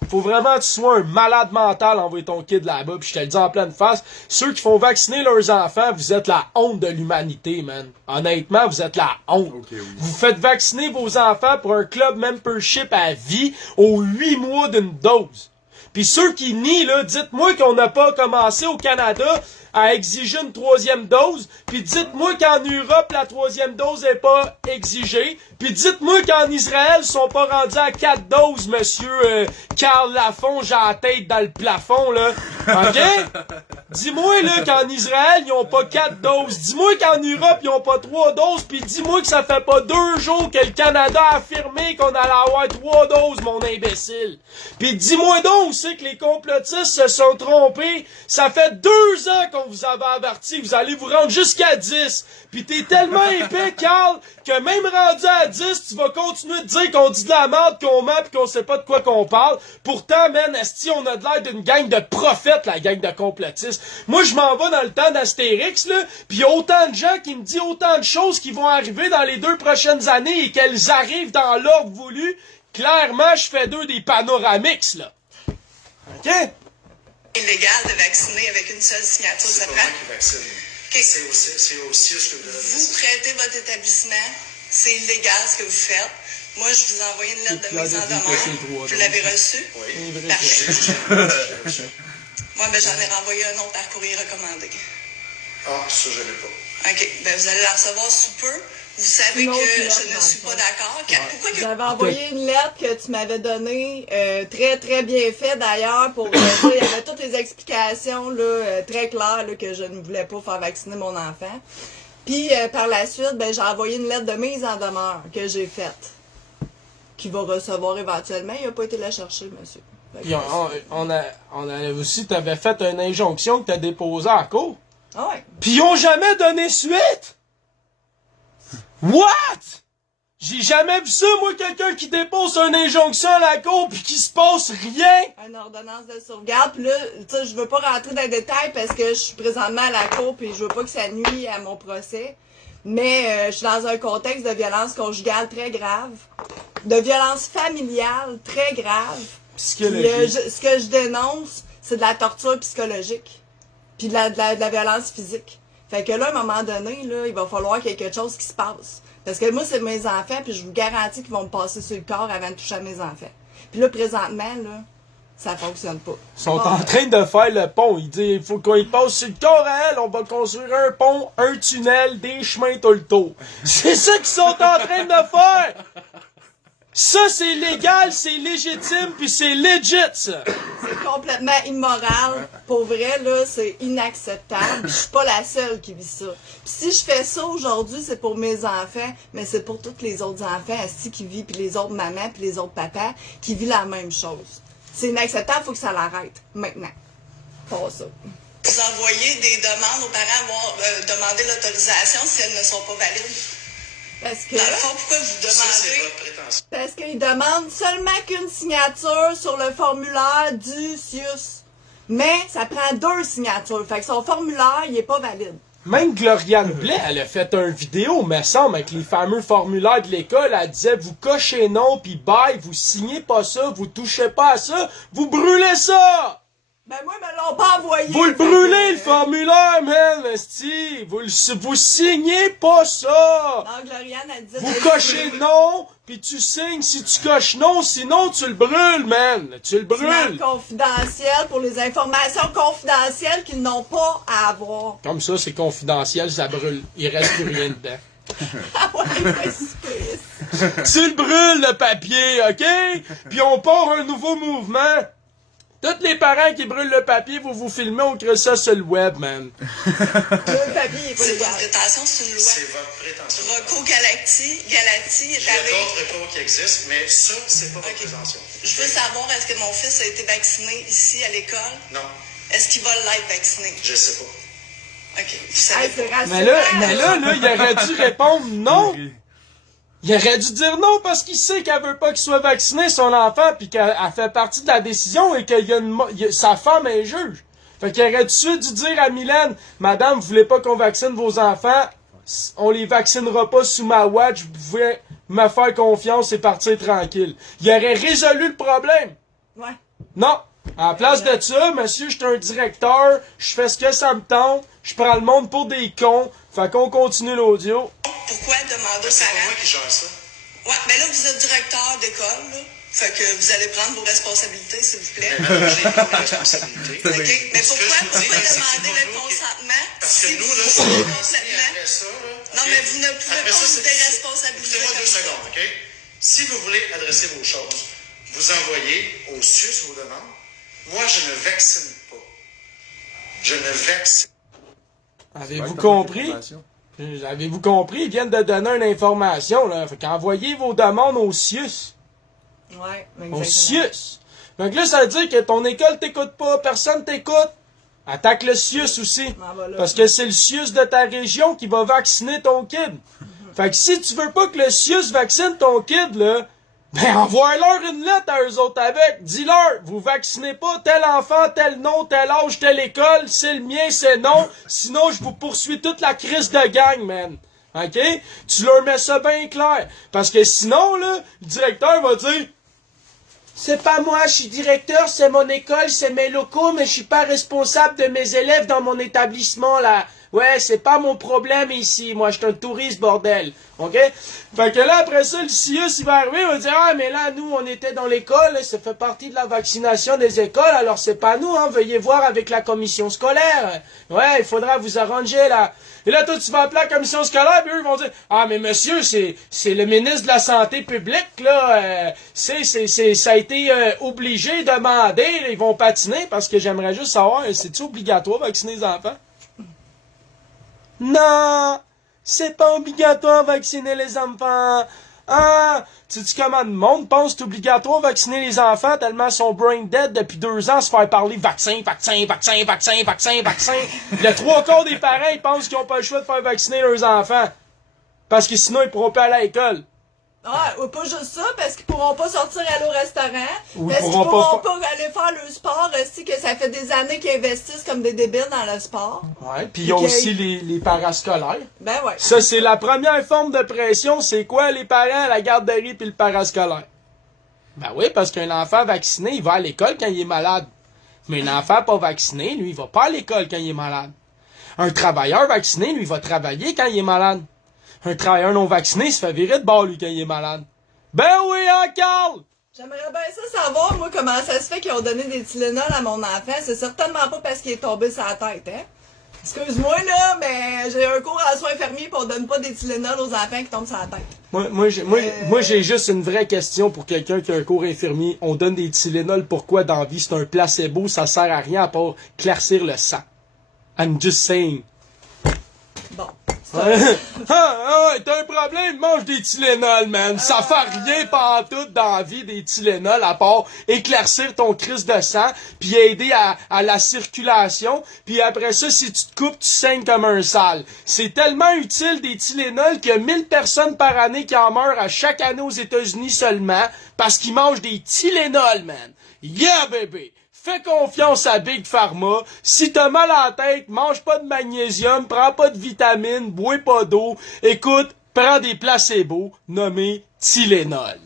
Faut vraiment que tu sois un malade mental envoyer ton kid là-bas, puis je te le dis en pleine face. Ceux qui font vacciner leurs enfants, vous êtes la honte de l'humanité, man. Honnêtement, vous êtes la honte. Okay, oui. Vous faites vacciner vos enfants pour un club membership à vie aux 8 mois d'une dose. Puis ceux qui nient, là, dites-moi qu'on n'a pas commencé au Canada à exiger une 3e dose, puis dites-moi qu'en Europe, la 3e dose est pas exigée, puis dites-moi qu'en Israël, ils sont pas rendus à 4 doses, monsieur Carl Lafont, j'ai la tête dans le plafond, là. OK? Dis-moi, là, qu'en Israël, ils ont pas 4 doses. Dis-moi qu'en Europe, ils ont pas 3 doses, puis dis-moi que ça fait pas 2 jours que le Canada a affirmé qu'on allait avoir 3 doses, mon imbécile. Puis dis-moi donc, c'est que les complotistes se sont trompés. Ça fait 2 ans qu'on vous avait averti, vous allez vous rendre jusqu'à 10. Puis t'es tellement épais, Carl, que même rendu à 10, tu vas continuer de dire qu'on dit de la merde, qu'on ment, pis qu'on sait pas de quoi qu'on parle. Pourtant, man, esti, on a de l'air d'une gang de prophètes, la gang de complotistes. Moi, je m'en vais dans le temps d'Astérix, là, pis y a autant de gens qui me disent autant de choses qui vont arriver dans les 2 prochaines années et qu'elles arrivent dans l'ordre voulu. Clairement, je fais d'eux des panoramix, là. OK? Illégal de vacciner avec une seule signature, C'est ça pas prend. moi qui vaccine. Ok. C'est aussi ce que vous devez Vous prêtez votre établissement, c'est illégal ce que vous faites. Moi, je vous ai envoyé une lettre de mise en demeure. Vous l'avez reçue? Oui. Parfait. Moi, ben, j'en ai renvoyé un autre par courrier recommandé. Ah, ça, je l'ai pas. OK. Ben, vous allez la recevoir sous peu. Vous savez Une que autre je lettre, ne dans suis le pas d'accord. Pourquoi que... J'avais envoyé une lettre que tu m'avais donnée, très très bien faite d'ailleurs, pour dire, il y avait toutes les explications là, très claires là, que je ne voulais pas faire vacciner mon enfant. Puis par la suite, ben, j'ai envoyé une lettre de mise en demeure que j'ai faite, qu'il va recevoir éventuellement. Il n'a pas été la chercher, monsieur. Puis on a aussi, t'avais fait une injonction que t'as déposée à la cour. Ah ouais. Puis ils ont jamais donné suite! What? J'ai jamais vu ça, moi, quelqu'un qui dépose une injonction à la cour pis qu'il se passe rien! Une ordonnance de sauvegarde. Puis là, tu sais, je veux pas rentrer dans les détails parce que je suis présentement à la cour puis je veux pas que ça nuise à mon procès. Mais je suis dans un contexte de violence conjugale très grave, de violence familiale très grave. Psychologique. Ce que je dénonce, c'est de la torture psychologique. Puis de la violence physique. Fait que là, à un moment donné, là, il va falloir qu'il y ait quelque chose qui se passe. Parce que moi, c'est mes enfants, puis je vous garantis qu'ils vont me passer sur le corps avant de toucher à mes enfants. Puis là, présentement, là, ça fonctionne pas. Ils sont en train de faire le pont. Ils disent, il faut qu'on y passe sur le corps à elle, on va construire un pont, un tunnel, des chemins tout le tour. C'est ça qu'ils sont en train de faire! Ça, c'est légal, c'est légitime, puis c'est legit, ça! C'est complètement immoral. Pour vrai, là, c'est inacceptable. Je suis pas la seule qui vit ça. Puis si je fais ça aujourd'hui, c'est pour mes enfants, mais c'est pour tous les autres enfants aussi qui vivent, puis les autres mamans, puis les autres papas qui vivent la même chose. C'est inacceptable, faut que ça l'arrête. Maintenant. Pas ça. Vous envoyez des demandes aux parents avoir demandé l'autorisation si elles ne sont pas valides. Parce que... Dans le fond, pourquoi vous Ça, c'est demandez... votre prétention. Parce qu'ils demandent seulement qu'une signature sur le formulaire du CIUS. Mais ça prend 2 signatures. Fait que son formulaire, il est pas valide. Même Gloriane Blais, elle a fait une vidéo, me semble, avec les fameux formulaires de l'école. Elle disait, vous cochez non, puis bye, vous signez pas ça, vous touchez pas à ça, vous brûlez ça! Ben moi, ils me l'ont pas envoyé. Vous le brûlez, le formulaire, man, esti! Vous signez pas ça! Non, Gloriane, elle disait... Vous cochez non, puis tu signes si tu coches non, sinon tu le brûles, man! Tu le brûles! confidentiel pour les informations confidentielles qu'ils n'ont pas à avoir. Comme ça, c'est confidentiel, ça brûle. Il reste plus rien dedans. Ah ouais, c'est Tu le brûles, le papier, OK? Puis on part un nouveau mouvement. Tous les parents qui brûlent le papier, vous filmez, on crée ça sur le web, man. Le papier est pas C'est légal. votre prétention, c'est une loi. C'est votre prétention. Rocco Galati Il y a est arrivé... d'autres recours qui existent, mais ça, c'est pas votre Ok. prétention. Je veux savoir, est-ce que mon fils a été vacciné ici à l'école? Non, Est-ce qu'il va l'être vacciné? je sais pas. OK, vous savez Hey, c'est pas. rassurant. Mais là, il aurait dû répondre non. Il aurait dû dire non parce qu'il sait qu'elle veut pas qu'il soit vacciné, son enfant, puis qu'elle fait partie de la décision et que sa femme est juge. Fait qu'il aurait tout de suite dû dire à Mylène, Madame, vous voulez pas qu'on vaccine vos enfants? On les vaccinera pas sous ma watch, vous pouvez me faire confiance et partir tranquille. Il aurait résolu le problème. Ouais. Non. À la place de ça, monsieur, je suis un directeur, je fais ce que ça me tente, je prends le monde pour des cons, fait qu'on continue l'audio. Pourquoi demander aux C'est pas moi parents? qui gère ça. Ouais, mais là, vous êtes directeur d'école, là. Fait que vous allez prendre vos responsabilités, s'il vous plaît. J'ai pas de responsabilité. OK? Mais Ce que pourquoi, je vous dis, pourquoi c'est que demander c'est le pas nous qui- consentement Parce que si nous, vous là, savez on complètement? après ça, là. Non, OK? mais vous ne pouvez Après pas ça, prendre c'est- des responsabilités Écoutez-moi comme 2 ça. secondes, OK? Si vous voulez adresser vos choses, vous envoyez au CIUS vos demandes. Moi, je ne vaccine pas. Je ne vaccine. Avez-vous compris? Avez-vous compris? Ils viennent de donner une information, là. Fait qu'envoyez vos demandes au CIUS. Ouais, Au exactement. CIUS. Donc là, ça veut dire que ton école t'écoute pas, personne t'écoute. Attaque le CIUS aussi. Ah, voilà. Parce que c'est le CIUS de ta région qui va vacciner ton kid. Fait que si tu veux pas que le CIUS vaccine ton kid, là, ben envoie-leur une lettre à eux autres avec. Dis-leur, vous vaccinez pas tel enfant, tel nom, tel âge, telle école, c'est le mien, c'est non. Sinon, je vous poursuis toute la crise de gang, man. OK? Tu leur mets ça bien clair. Parce que sinon, là, le directeur va dire, c'est pas moi, je suis directeur, c'est mon école, c'est mes locaux, mais je suis pas responsable de mes élèves dans mon établissement, là. Ouais, c'est pas mon problème ici, moi, je suis un touriste, bordel. OK? Fait que là, après ça, le CIUS, il va arriver, il va dire, ah, mais là, nous, on était dans l'école, là, ça fait partie de la vaccination des écoles, alors c'est pas nous, hein, veuillez voir avec la commission scolaire. Ouais, il faudra vous arranger, là. Et là, toi, tu vas appeler la commission scolaire, puis eux, ils vont dire, ah, mais monsieur, c'est le ministre de la Santé publique, là, ça a été obligé, demandé, là, ils vont patiner, parce que j'aimerais juste savoir, c'est-tu obligatoire vacciner les enfants? Non, c'est pas obligatoire vacciner les enfants. Ah, tu dis comment le monde pense que c'est obligatoire vacciner les enfants tellement son brain dead depuis 2 ans se faire parler vaccin, vaccin, vaccin, vaccin, vaccin, vaccin. Le 3/4 des parents, ils pensent qu'ils ont pas le choix de faire vacciner leurs enfants. Parce que sinon, ils pourront pas aller à l'école. Ah, ou pas juste ça, parce qu'ils pourront pas sortir aller au restaurant. Ou ils parce qu'ils pourront pourront pas pas aller faire le sport aussi, que ça fait des années qu'ils investissent comme des débiles dans le sport. Ouais, puis il y a Ok. aussi les parascolaires. Ben ouais. Ça, c'est la première forme de pression. C'est quoi, les parents, la garderie puis le parascolaire? Ben oui, parce qu'un enfant vacciné, il va à l'école quand il est malade. Mais un enfant pas vacciné, lui, il va pas à l'école quand il est malade. Un travailleur vacciné, lui, il va travailler quand il est malade. Un travailleur non vacciné, il se fait virer de bord, lui, quand il est malade. Ben oui, hein, Carl? J'aimerais bien ça savoir, moi, comment ça se fait qu'ils ont donné des Tylenol à mon enfant. C'est certainement pas parce qu'il est tombé sur la tête, hein? Excuse-moi, là, mais j'ai un cours en soins infirmiers pis on donne pas des Tylenol aux enfants qui tombent sur la tête. Moi, j'ai juste une vraie question pour quelqu'un qui a un cours infirmier. On donne des Tylenol, pourquoi dans la vie? C'est un placebo, ça sert à rien à part claircir le sang. I'm just saying. Bon. Ouais, t'as un problème, mange des Tylenol, man. Ça fait rien pantoute dans la vie des Tylenol à part éclaircir ton crise de sang puis aider à la circulation. Puis après ça, si tu te coupes, tu saignes comme un sale. C'est tellement utile des Tylenol qu'il y a 1000 personnes par année qui en meurent à chaque année aux États-Unis seulement parce qu'ils mangent des Tylenol, man. Yeah, bébé! Fais confiance à Big Pharma. Si t'as mal à la tête, mange pas de magnésium, prends pas de vitamines, bois pas d'eau. Écoute, prends des placebos nommés Tylenol.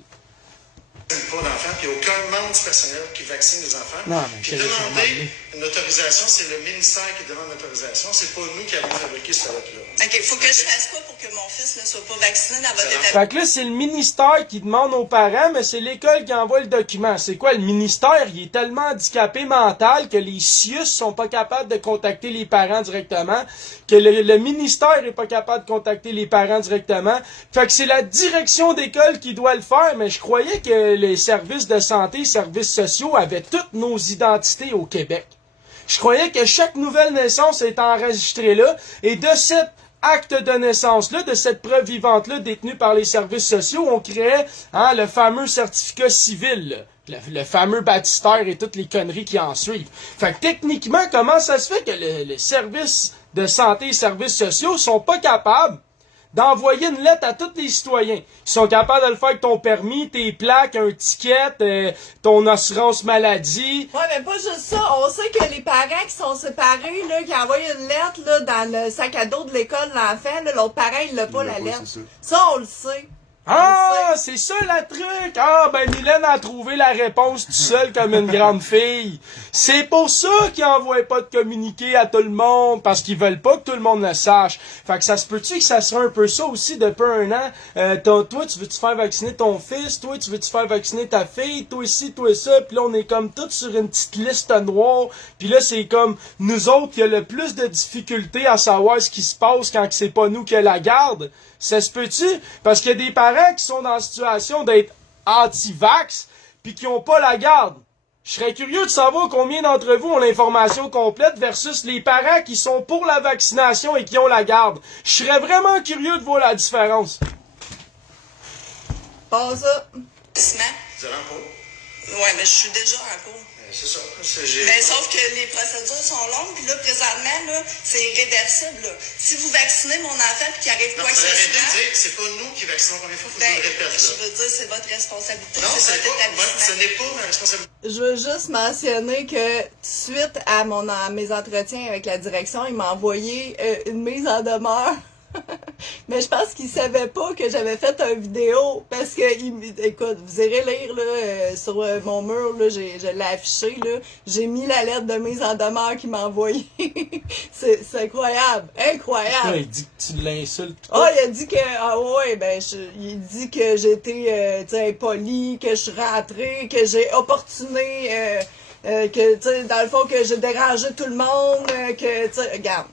Pas d'enfants, puis aucun membre du personnel qui vaccine les enfants. Non, mais puis quel demander une autorisation, c'est le ministère qui demande l'autorisation, c'est pas nous qui avons fabriqué cette lettre-là. OK, faut que je fasse quoi pour que mon fils ne soit pas vacciné dans votre établissement? Fait que là, c'est le ministère qui demande aux parents, mais c'est l'école qui envoie le document. C'est quoi, le ministère? Il est tellement handicapé mental que les CIUS sont pas capables de contacter les parents directement, que le ministère est pas capable de contacter les parents directement. Fait que c'est la direction d'école qui doit le faire, mais je croyais que les services de santé, services sociaux avaient toutes nos identités au Québec. Je croyais que chaque nouvelle naissance était enregistrée là, et de cet acte de naissance-là, de cette preuve vivante-là détenue par les services sociaux, on créait le fameux certificat civil, là. Le fameux baptistère et toutes les conneries qui en suivent. Fait que techniquement, comment ça se fait que le service de santé et services sociaux sont pas capables d'envoyer une lettre à tous les citoyens? Ils sont capables de le faire avec ton permis, tes plaques, un ticket, ton assurance maladie. Ouais, mais pas juste ça. On sait que les parents qui sont séparés, là, qui envoient une lettre, là, dans le sac à dos de l'école de l'enfant, là, l'autre parent, il l'a pas, la lettre. Ça, on le sait. Ah, c'est ça le truc! Ah, ben Mylène a trouvé la réponse tout seul comme une grande fille. C'est pour ça qu'ils envoient pas de communiqué à tout le monde, parce qu'ils veulent pas que tout le monde le sache. Fait que ça se peut-tu que ça sera un peu ça aussi depuis un an? Toi, tu veux-tu faire vacciner ton fils? Toi, tu veux-tu faire vacciner ta fille? Toi ici, toi ça. Puis là, on est comme tous sur une petite liste noire. Puis là, c'est comme nous autres qui a le plus de difficultés à savoir ce qui se passe quand c'est pas nous qui a la garde. Ça se peut-tu? Parce qu'il y a des parents qui sont dans la situation d'être anti-vax pis qui ont pas la garde. Je serais curieux de savoir combien d'entre vous ont l'information complète versus les parents qui sont pour la vaccination et qui ont la garde. Je serais vraiment curieux de voir la différence. Pas ça. Vous allez en cours? Ouais, mais je suis déjà en cours. C'est ça. Mais sauf que les procédures sont longues, puis là, présentement, là, c'est irréversible, là. Si vous vaccinez mon enfant puis qu'il arrive quoi que ce soit... C'est pas nous qui vaccinons combien de fois, faut que Ben, je le répète, là. je veux dire, c'est votre responsabilité, Non, c'est votre établissement. ce n'est pas ma responsabilité. Je veux juste mentionner que suite à mes entretiens avec la direction, ils m'ont envoyé une mise en demeure. Mais je pense qu'ils savaient pas que j'avais fait une vidéo parce que écoute, vous irez lire là, sur mon mur là, je l'ai affiché là, j'ai mis la lettre de mise en demeure qu'il m'a envoyée. c'est incroyable, incroyable. Il dit que tu l'insultes. Oh, il a dit que il dit que j'étais impoli, que je suis rentrée, que j'ai opportuné, que tu sais dans le fond que j'ai dérangé tout le monde, que tu sais regarde.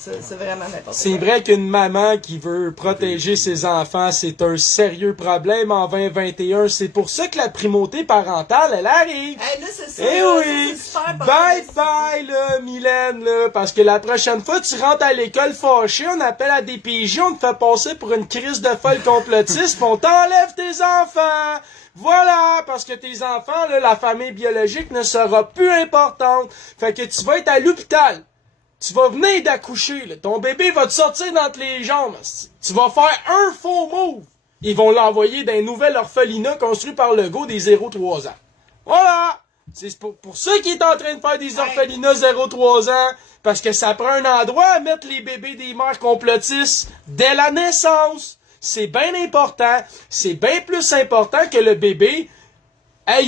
C'est vraiment n'importe quoi. C'est vrai qu'une maman qui veut protéger ses enfants, c'est un sérieux problème en 2021. C'est pour ça que la primauté parentale, elle arrive. Hey, là, c'est ça. Eh là, oui! ça, c'est super Bye bye, là, Mylène, là. Parce que la prochaine fois, tu rentres à l'école fâché, on appelle à des PJ, on te fait passer pour une crise de folle complotiste, pis on t'enlève tes enfants. Voilà, parce que tes enfants, là, la famille biologique ne sera plus importante. Fait que tu vas être à l'hôpital. Tu vas venir d'accoucher, là. Ton bébé va te sortir d'entre les jambes. Tu vas faire un faux move. Ils vont l'envoyer dans un nouvel orphelinat construit par Legault des 0-3 ans. Voilà! C'est pour ça qu'il est en train de faire des orphelinats 0-3 ans. Parce que ça prend un endroit à mettre les bébés des mères complotistes dès la naissance. C'est bien important. C'est bien plus important que le bébé ait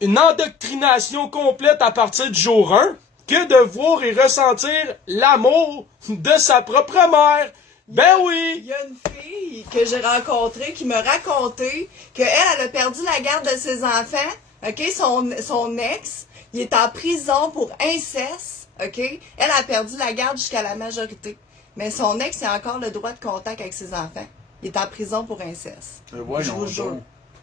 une endoctrination complète à partir du jour 1. Que de voir et ressentir l'amour de sa propre mère. Ben oui! Il y a une fille que j'ai rencontrée qui m'a raconté qu'elle a perdu la garde de ses enfants. OK? Son ex, il est en prison pour inceste. OK? Elle a perdu la garde jusqu'à la majorité. Mais son ex, il a encore le droit de contact avec ses enfants. Il est en prison pour inceste. Je vous jure.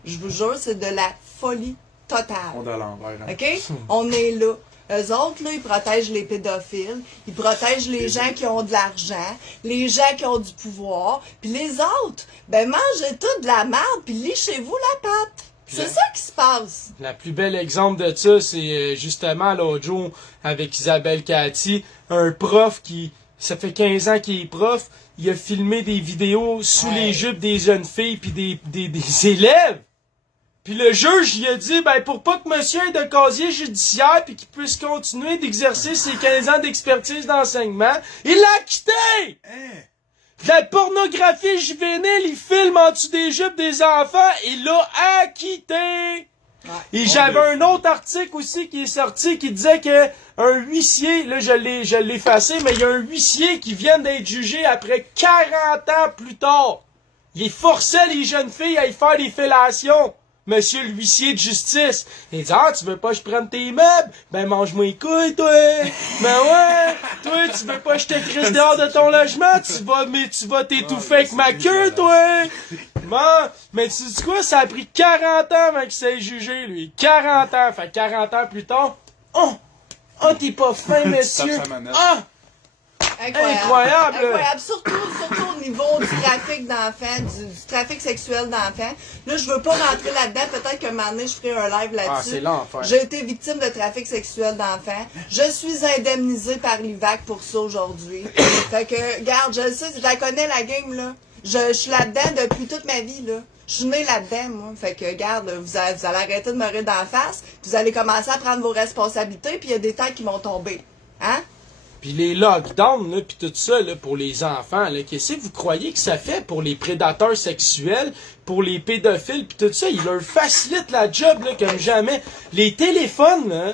Je vous jure, c'est de la folie totale. On est à l'envers. Hein. OK? On est là. Eux autres, là, ils protègent les pédophiles, ils protègent les gens qui ont de l'argent, les gens qui ont du pouvoir, puis les autres, ben mangez tout de la merde, puis lichez-vous la patte. C'est ça qui se passe. La plus belle exemple de ça, c'est justement l'autre jour avec Isabelle Cathy, un prof qui, ça fait 15 ans qu'il est prof, il a filmé des vidéos sous les jupes des jeunes filles puis des élèves. Puis le juge, il a dit, ben, pour pas que monsieur ait de casier judiciaire puis qu'il puisse continuer d'exercer ses 15 ans d'expertise d'enseignement, il l'a acquitté! De la pornographie juvénile, il filme en dessous des jupes des enfants, il l'a acquitté! Et j'avais un autre article aussi qui est sorti qui disait que un huissier, là je l'ai effacé, mais il y a un huissier qui vient d'être jugé après 40 ans plus tard. Il forçait les jeunes filles à y faire des fellations. Monsieur l'huissier de justice. Il dit, ah, tu veux pas que je prenne tes meubles? Ben, mange-moi les couilles, toi! Ben ouais! Toi, tu veux pas que je te crisse dehors de ton logement? Tu vas t'étouffer avec ma queue, toi! Bon, mais tu sais quoi? Ça a pris 40 ans avant qu'il s'est jugé, lui. 40 ans! Fait 40 ans plus tard, oh, t'es pas fin, monsieur! Ah! Incroyable! Incroyable. Surtout au niveau du trafic d'enfants, du trafic sexuel d'enfants. Là, je veux pas rentrer là-dedans. Peut-être qu'un moment donné, je ferai un live là-dessus. Ah, c'est l'enfer. J'ai été victime de trafic sexuel d'enfants. Je suis indemnisée par l'IVAC pour ça aujourd'hui. Fait que, regarde, je le sais, je la connais la game, là. Je suis là-dedans depuis toute ma vie, là. Je suis née là-dedans, moi. Fait que, regarde, vous allez arrêter de me rire d'en face. Vous allez commencer à prendre vos responsabilités, puis il y a des temps qui vont tomber. Hein? Puis les lockdowns, là, puis tout ça, là, pour les enfants, là, qu'est-ce que vous croyez que ça fait pour les prédateurs sexuels, pour les pédophiles, puis tout ça? Ils leur facilitent la job, là, comme jamais. Les téléphones, là,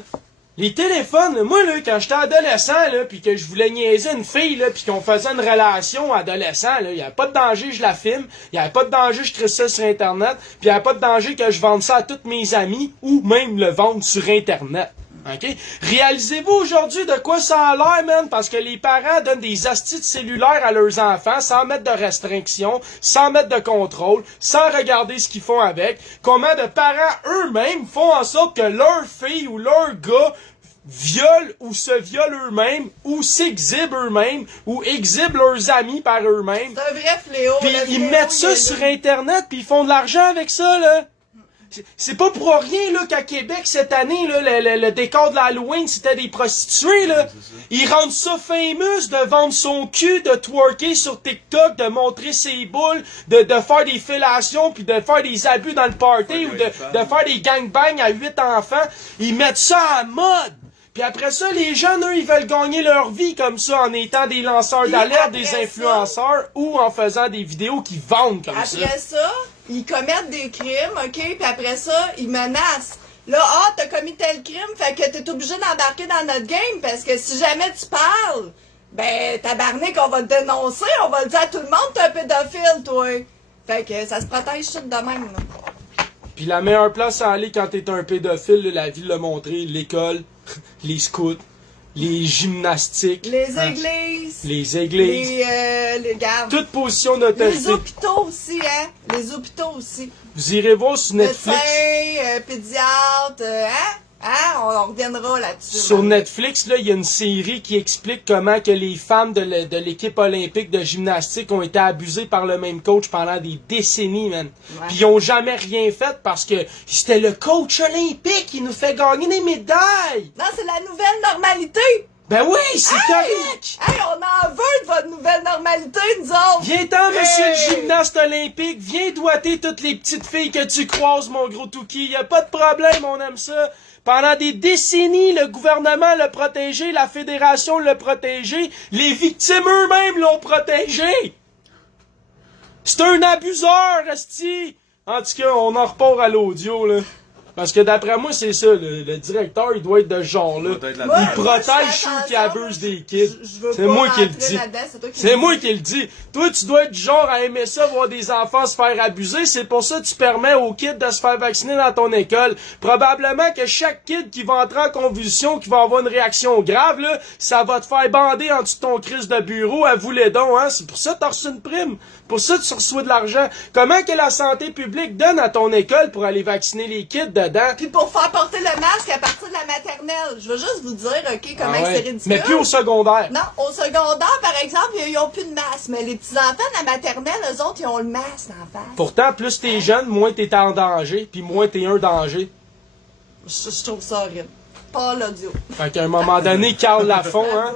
moi, là, quand j'étais adolescent, là, puis que je voulais niaiser une fille, là, puis qu'on faisait une relation adolescent, là, il y avait pas de danger, je la filme, il y avait pas de danger, je crée ça sur Internet, puis il y avait pas de danger que je vende ça à tous mes amis, ou même le vendre sur Internet. OK? Réalisez-vous aujourd'hui de quoi ça a l'air, man? Parce que les parents donnent des astuces cellulaires à leurs enfants sans mettre de restrictions, sans mettre de contrôle, sans regarder ce qu'ils font avec. Comment de parents eux-mêmes font en sorte que leur fille ou leur gars violent ou se violent eux-mêmes, ou s'exhibent eux-mêmes, ou exhibent leurs amis par eux-mêmes. C'est un vrai fléau. Puis ils mettent ça sur Internet, puis ils font de l'argent avec ça, là. C'est pas pour rien là qu'à Québec cette année là, le décor de l'Halloween c'était des prostituées là. Ils rendent ça famous de vendre son cul, de twerker sur TikTok, de montrer ses boules, de faire des fellations puis de faire des abus dans le party ou de faire des gangbangs à 8 enfants. Ils mettent ça en mode. Puis après ça, les jeunes, eux, ils veulent gagner leur vie comme ça en étant des lanceurs d'alerte, des influenceurs ou en faisant des vidéos qui vendent comme ça. Après ça, ils commettent des crimes, OK? Puis après ça, ils menacent. Là, t'as commis tel crime, fait que t'es obligé d'embarquer dans notre game parce que si jamais tu parles, ben, tabarnak, on va te dénoncer, on va le dire à tout le monde, t'es un pédophile, toi. Fait que ça se protège tout de même, là. Puis la meilleure place à aller quand t'es un pédophile, là, la ville l'a montré, l'école, les scouts, les gymnastiques. Les églises. Les églises. Les gardes. Toute position d'autorité. Les hôpitaux aussi, hein. Les hôpitaux aussi. Vous irez voir sur Netflix. Médecins, pédiatres, hein. Hein? On reviendra là-dessus. Sur Netflix, là, il y a une série qui explique comment que les femmes de l'équipe olympique de gymnastique ont été abusées par le même coach pendant des décennies, man. Ouais. Puis ils ont jamais rien fait parce que c'était le coach olympique qui nous fait gagner des médailles. Non, c'est la nouvelle normalité. Ben oui, c'est correct. Hey, on en veut de votre nouvelle normalité, nous autres. Viens-t'en, monsieur le gymnaste olympique. Viens doiter toutes les petites filles que tu croises, mon gros touki. Y a pas de problème, on aime ça. Pendant des décennies, le gouvernement l'a protégé, la fédération l'a protégé, les victimes eux-mêmes l'ont protégé. C'est un abuseur, esti. En tout cas, on en repart à l'audio, là. Parce que d'après moi, c'est ça, le directeur, il doit être de ce genre-là. Il doit être Moi, là-dedans. Il moi, je protège fais ceux qui attention, abusent des kids. Je veux C'est pas moi qui le rentrer dis. là-dedans, c'est toi qui C'est le moi dis. qui le dis. Toi, tu dois être du genre à aimer ça, voir des enfants se faire abuser. C'est pour ça que tu permets aux kids de se faire vacciner dans ton école. Probablement que chaque kid qui va entrer en convulsion, qui va avoir une réaction grave, là, ça va te faire bander en dessous de ton crise de bureau. Avoue les dons, hein. C'est pour ça que t'as reçu une prime. Pour ça, tu reçois de l'argent. Comment que la santé publique donne à ton école pour aller vacciner les kids dedans? Puis pour faire porter le masque à partir de la maternelle. Je veux juste vous dire, OK, comment Ah ouais. c'est ridicule. Mais plus au secondaire. Non, au secondaire, par exemple, ils ont plus de masque. Mais les petits-enfants de la maternelle, eux autres, ils ont le masque en face. Pourtant, plus t'es jeune, moins t'es en danger, puis moins t'es un danger. Je trouve ça horrible. Pas l'audio. Fait qu'à un moment donné, Carl Lafont, hein.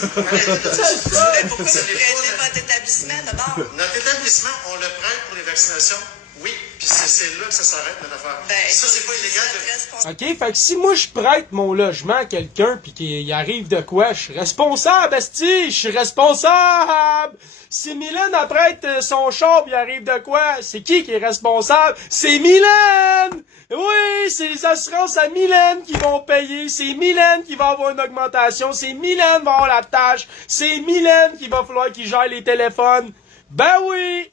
Mais pourquoi vous prêtez votre établissement d'abord? Notre établissement, on le prête pour les vaccinations. Oui, puis c'est là que ça s'arrête, notre affaire. Ben, ça, c'est pas vous illégal. êtes responsable. OK? Fait que si moi je prête mon logement à quelqu'un pis qu'il arrive de quoi, je suis responsable, esti! Je suis responsable! Si Mylène elle prête son char pis il arrive de quoi, c'est qui est responsable? C'est Mylène! Oui, c'est les assurances à Mylène qui vont payer, c'est Mylène qui va avoir une augmentation, c'est Mylène qui va avoir la tâche, c'est Mylène qui va falloir qu'il gère les téléphones. Ben oui!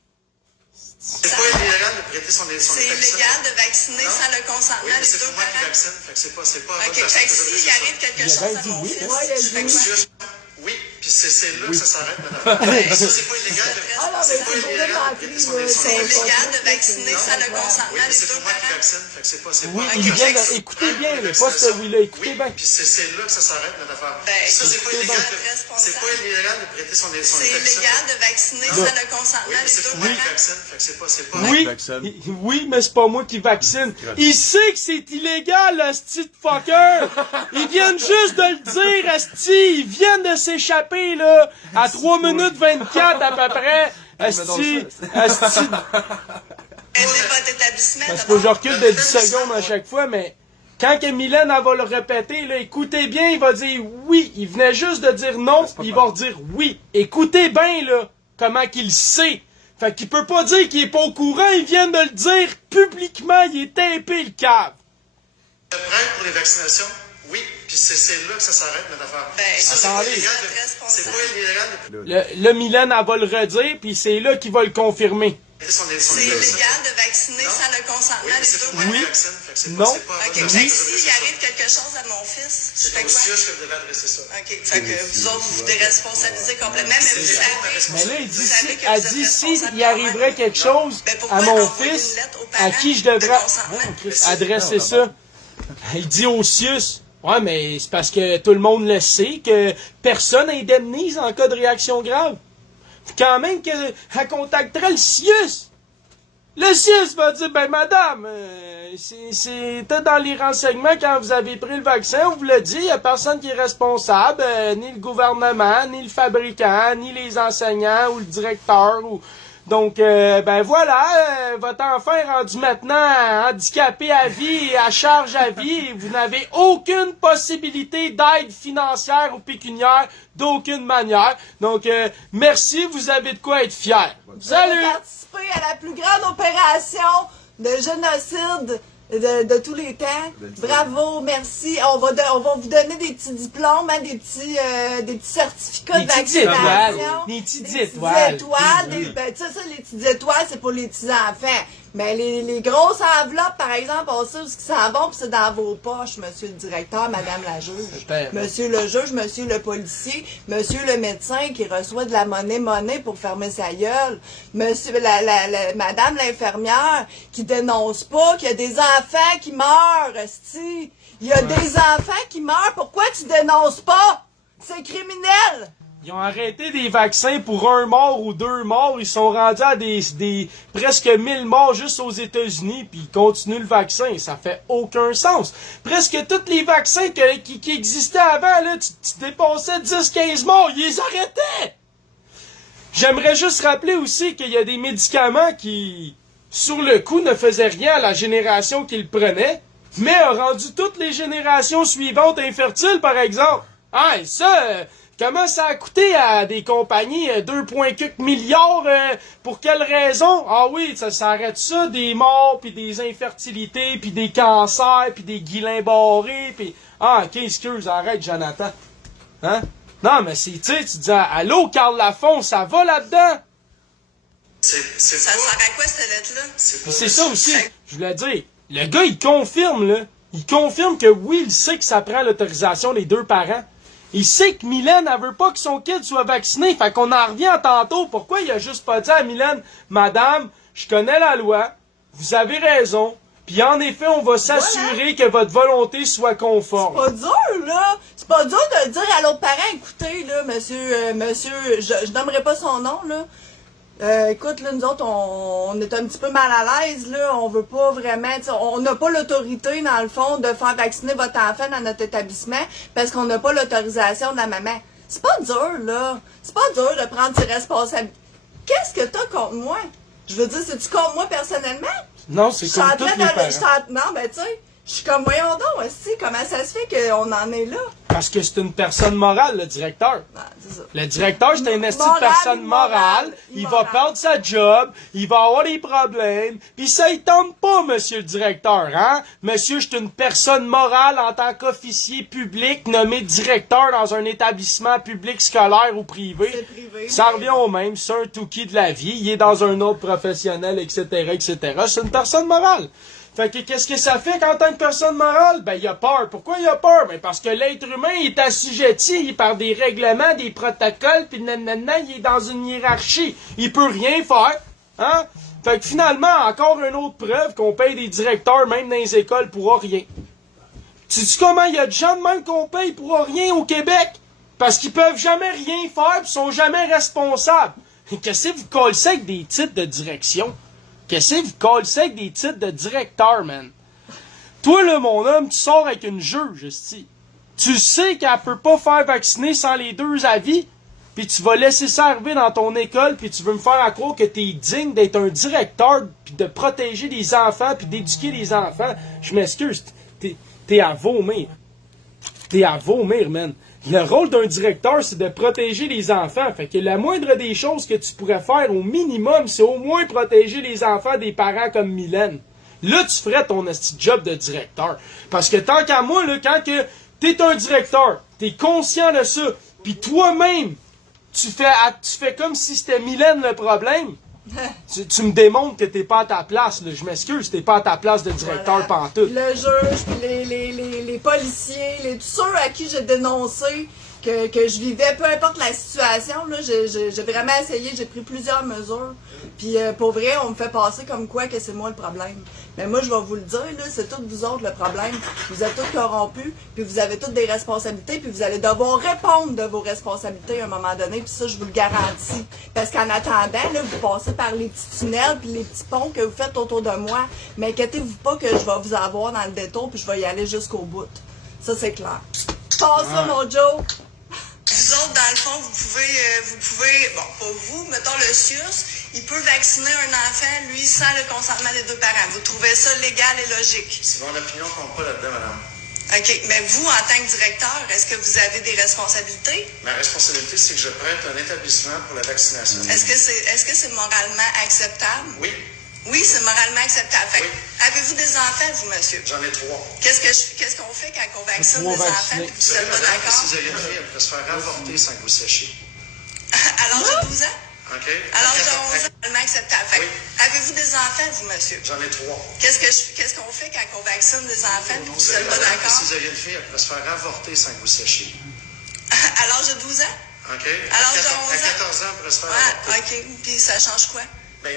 C'est pas illégal de prêter son C'est vaccin. illégal de vacciner Non? sans le consentement Oui, mais des c'est deux pour moi qui parents. vaccine. Fait que c'est pas OK, votre personne fait que que je s'il fais ça. arrive quelque Il a chose bien à dit mon oui, fils, Ouais, il a dit fait que oui. moi, Oui, puis c'est là que ça s'arrête, notre affaire. Ça, c'est pas illégal de Ah non, mais c'est pas c'est illégal de vraiment prêter triste, son c'est c'est illégal de vacciner sans le Oui, consentement mais des c'est deux pour moi qui parents. vaccine. Fait que c'est pas Oui, pas il quelque vient chose. de... Écoutez bien, Pour les le poste vaccinations. oui là, écoutez Oui, bien. puis c'est là que ça s'arrête, notre affaire. Ben, Ça, c'est pas écoutez illégal. bien, responsable. C'est pas illégal de prêter son C'est vaccin. illégal de vacciner Non. sans le consentement Oui, mais des c'est deux pour moi qui parents. vaccine. Fait que c'est pas Oui, vaccine. oui, mais c'est pas moi qui vaccine. Il sait que c'est illégal, le petit fucker. Ils viennent juste de le dire, esti. Ils viennent de s'échapper, là, à 3 minutes 24 à peu près. Esti, esti. Aidez votre établissement Parce que je d'abord. recule de 10 secondes à chaque fois, mais quand que Mylène elle va le répéter, là, écoutez bien, il va dire oui. Il venait juste de dire non, il va redire oui. Écoutez bien, là, comment qu'il sait. Fait qu'il peut pas dire qu'il est pas au courant, il vient de le dire publiquement, il est tapé le cave. Le prêt pour les vaccinations, oui, puis c'est là que ça s'arrête, notre affaire. Ben, Ça, c'est pas attendez. illégal Vous êtes de- c'est responsable. pas illégal de Le Mylène, elle va le redire, puis c'est là qu'il va le confirmer. prêter son C'est vaccin. illégal de vacciner Non. sans le Oui, consentement mais des c'est deux pour moi parents. qui vaccine. Fait que c'est Non. pas OK, votre fait personne que que je s'il fais ça. arrive quelque chose à mon fils, je C'est fais au quoi? CIUS que vous devez adresser ça. OK, fait que vous autres, vous vous déresponsabilisez complètement, mais vous savez... Mais là, il dit vous savez si, que elle vous êtes dit si responsable il arriverait quand même. quelque chose Ben, pourquoi à mon envoyer fils, une lettre aux à parents qui je de devrais consentement? adresser ça. Il dit au CIUS. Ouais, mais c'est parce que tout le monde le sait que personne indemnise en cas de réaction grave. Quand même qu'elle contacterait le CIUS. Le CIUS va dire, ben madame, c'était dans les renseignements quand vous avez pris le vaccin, on vous l'a dit, il n'y a personne qui est responsable, ni le gouvernement, ni le fabricant, ni les enseignants ou le directeur. Donc, ben voilà, votre enfant est rendu maintenant handicapé à vie et à charge à vie et vous n'avez aucune possibilité d'aide financière ou pécuniaire d'aucune manière. Donc, merci, vous avez de quoi être fier. Vous avez Salut! participé à la plus grande opération de génocide de tous les temps. Bravo, merci. On va vous donner des petits diplômes, hein, des petits certificats Des de petites vaccination. étoiles. Des petites Des étoiles. ben, ça, les petites étoiles, c'est pour les petits enfants. Mais les grosses enveloppes, par exemple, on sait où ce qui s'en vont, puis c'est dans vos poches, monsieur le directeur, madame la juge. Super. Monsieur le juge, monsieur le policier, monsieur le médecin qui reçoit de la monnaie pour fermer sa gueule, monsieur madame l'infirmière qui dénonce pas qu'il y a des enfants qui meurent, esti. Il y a des enfants qui meurent, pourquoi tu dénonces pas? C'est criminel! Ils ont arrêté des vaccins pour 1 mort ou 2 morts. Ils sont rendus à des presque 1000 morts juste aux États-Unis, puis ils continuent le vaccin. Ça fait aucun sens. Presque tous les vaccins qui existaient avant, là, tu dépassais 10-15 morts. Ils les arrêtaient! J'aimerais juste rappeler aussi qu'il y a des médicaments qui, sur le coup, ne faisaient rien à la génération qui le prenait, mais a rendu toutes les générations suivantes infertiles, par exemple. Ah, et ça... Comment ça a coûté à des compagnies 2,4 milliards? Pour quelle raison? Ah oui, ça s'arrête ça, des morts, puis des infertilités, puis des cancers, puis des Guillain-Barré, puis... Ah, ok, excuse, arrête, Jonathan. Hein? Non, mais c'est, tu dis, allô, Carl Lafont, ça va là-dedans? C'est Ça pas... sert à quoi, cette lettre-là? C'est pas... C'est ça aussi, je voulais dire. Le gars, il confirme, là. Il confirme que oui, il sait que ça prend l'autorisation des deux parents. Il sait que Mylène, elle veut pas que son kid soit vacciné. Fait qu'on en revient à tantôt. Pourquoi il a juste pas dit à Mylène, Madame, je connais la loi, vous avez raison, puis en effet, on va s'assurer que votre volonté soit conforme. C'est pas dur, là. C'est pas dur de dire à l'autre parent, écoutez, là, monsieur, je nommerai pas son nom, là. Écoute, là, nous autres, on est un petit peu mal à l'aise, là. On veut pas vraiment, on n'a pas l'autorité, dans le fond, de faire vacciner votre enfant dans notre établissement parce qu'on n'a pas l'autorisation de la maman. C'est pas dur, là. C'est pas dur de prendre ses responsabilités. Qu'est-ce que t'as contre moi? Je veux dire, c'est-tu contre moi personnellement? Non, c'est Je suis comme en tous train les parents. de... Non, ben, tu sais, je suis comme, voyons donc, aussi, comment ça se fait qu'on en est là? Parce que c'est une personne morale, le directeur. Ah, c'est ça. Le directeur, c'est une estime de Moral, personne morale. Il va immoral. perdre sa job. Il va avoir des problèmes. Puis ça, il tombe pas, monsieur le directeur, hein? Monsieur, je suis une personne morale en tant qu'officier public nommé directeur dans un établissement public scolaire ou privé. C'est privé. Ça revient au même. C'est un touki de la vie. Il est dans un autre professionnel, etc., etc. C'est une personne morale. Fait que qu'est-ce que ça fait qu'en tant que personne morale? Ben, il a peur. Pourquoi il a peur? Ben, parce que l'être humain est assujetti par des règlements, des protocoles, pis nanana, il est dans une hiérarchie. Il peut rien faire. Hein? Fait que finalement, encore une autre preuve qu'on paye des directeurs, même dans les écoles, pour rien. Tu sais comment il y a de gens de même qu'on paye pour rien au Québec? Parce qu'ils peuvent jamais rien faire pis sont jamais responsables. Qu'est-ce que vous collez avec des titres de direction? Qu'est-ce que vous collez avec des titres de directeur, man? Toi, là, mon homme, tu sors avec une juge, esti. Tu sais qu'elle peut pas faire vacciner sans les deux avis, puis tu vas laisser ça arriver dans ton école, puis tu veux me faire croire que t'es digne d'être un directeur, puis de protéger les enfants, puis d'éduquer les enfants. Je m'excuse, t'es à vomir. T'es à vomir, man. Le rôle d'un directeur, c'est de protéger les enfants. Fait que la moindre des choses que tu pourrais faire au minimum, c'est au moins protéger les enfants des parents comme Mylène. Là, tu ferais ton esti job de directeur. Parce que tant qu'à moi, là, quand que t'es un directeur, t'es conscient de ça, puis toi-même, tu fais comme si c'était Mylène le problème, tu me démontres que t'es pas à ta place, là. Je m'excuse, t'es pas à ta place de directeur Voilà. pantoute. Le juge, puis les policiers, tous ceux à qui j'ai dénoncé que je vivais, peu importe la situation, là, j'ai vraiment essayé, j'ai pris plusieurs mesures. Puis pour vrai, on me fait passer comme quoi que c'est moi le problème. Mais moi, je vais vous le dire, là, c'est tous vous autres le problème. Vous êtes tous corrompus, puis vous avez toutes des responsabilités, puis vous allez devoir répondre de vos responsabilités à un moment donné, puis ça, je vous le garantis. Parce qu'en attendant, là, vous passez par les petits tunnels, puis les petits ponts que vous faites autour de moi. Mais inquiétez-vous pas que je vais vous avoir dans le détour, puis je vais y aller jusqu'au bout. Ça, c'est clair. Passe ça, mon Joe! Vous autres, dans le fond, vous pouvez, bon, pas vous, mettons le CIUS, il peut vacciner un enfant, lui, sans le consentement des deux parents. Vous trouvez ça légal et logique? Si mon opinion compte pas là-dedans, madame. OK. Mais vous, en tant que directeur, est-ce que vous avez des responsabilités? Ma responsabilité, c'est que je prête un établissement pour la vaccination. Est-ce que c'est moralement acceptable? Oui, Oui, c'est moralement acceptable. Fait que, Oui. avez-vous des enfants, vous, monsieur? j'en ai 3. Qu'est-ce qu'on fait quand on vaccine Trois des enfants vaccinés. et que Vous vous savez, n'êtes pas madame, que d'accord? si vous avez une fille, elle peut se faire avorter sans que vous sachiez. À l'âge de 12 ans? OK? À l'âge de 11 ans, moralement acceptable. Fait que, Oui. avez-vous des enfants, vous, monsieur? J'en ai 3. Qu'est-ce qu'on fait quand on vaccine des enfants et que Vous vous savez, n'êtes pas madame, que d'accord? si vous avez une fille, elle peut se faire avorter sans que vous sachiez. À l'âge de 12 ans? OK? À l'âge de 11 À ans? 14 ans, elle pourrait se faire Ouais, avorter. OK. Puis ça change quoi?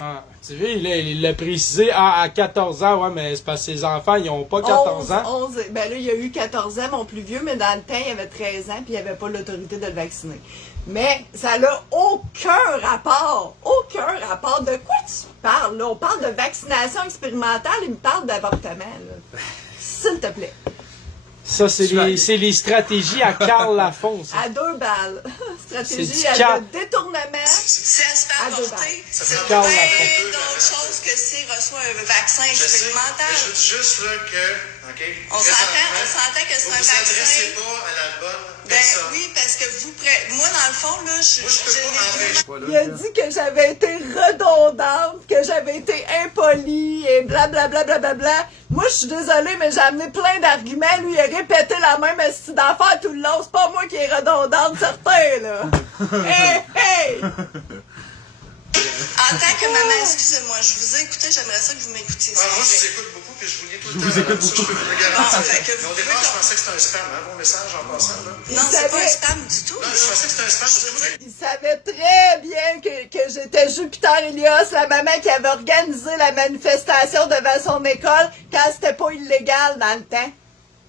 Ah, tu vois, il l'a précisé à 14 ans, ouais, mais c'est parce que ses enfants, ils ont pas 14 ans. 11, ben là, il y a eu 14 ans, mon plus vieux, mais dans le temps, il avait 13 ans, puis il avait pas l'autorité de le vacciner. Mais ça n'a aucun rapport. Aucun rapport. De quoi tu parles, là? On parle de vaccination expérimentale, il me parle d'avortement, là. S'il te plaît. Ça, c'est les stratégies à Carl Lafont, ça. À 2 balles. C'est Stratégie du à cap. de détournement. Si elle se fait À deux avorter, Ça c'est prend bien Carl Lafont. d'autres choses que s'il reçoit un vaccin Je sais, expérimental. mais je dis juste là que, OK? On s'entend que c'est Vous un vous adressez vaccin. pas à la bonne Ben oui, parce que moi, dans le fond, là, Moi, je peux pas empêcher. Il a dit que j'avais été redondante, que j'avais été impolie et blablabla. Moi, je suis désolée, mais j'ai amené plein d'arguments. Lui, il a répété la même astuce d'affaires tout le long. C'est pas moi qui est redondante, certain, là. Hey! En tant que maman, excusez-moi, je vous ai écouté, j'aimerais ça que vous m'écoutiez. Ah, moi, je vous écoute beaucoup, puis je vous lis tout le temps. Je peux vous le garantir. Bon, fait que Mais au départ, je pensais que c'était un spam, hein, mon message en passant, là. Non, c'est pas un spam du tout. Non, je pensais que c'était un spam. C'est pour ça que Il savait très bien que j'étais Jupiter Elias, la maman qui avait organisé la manifestation devant son école quand c'était pas illégal dans le temps.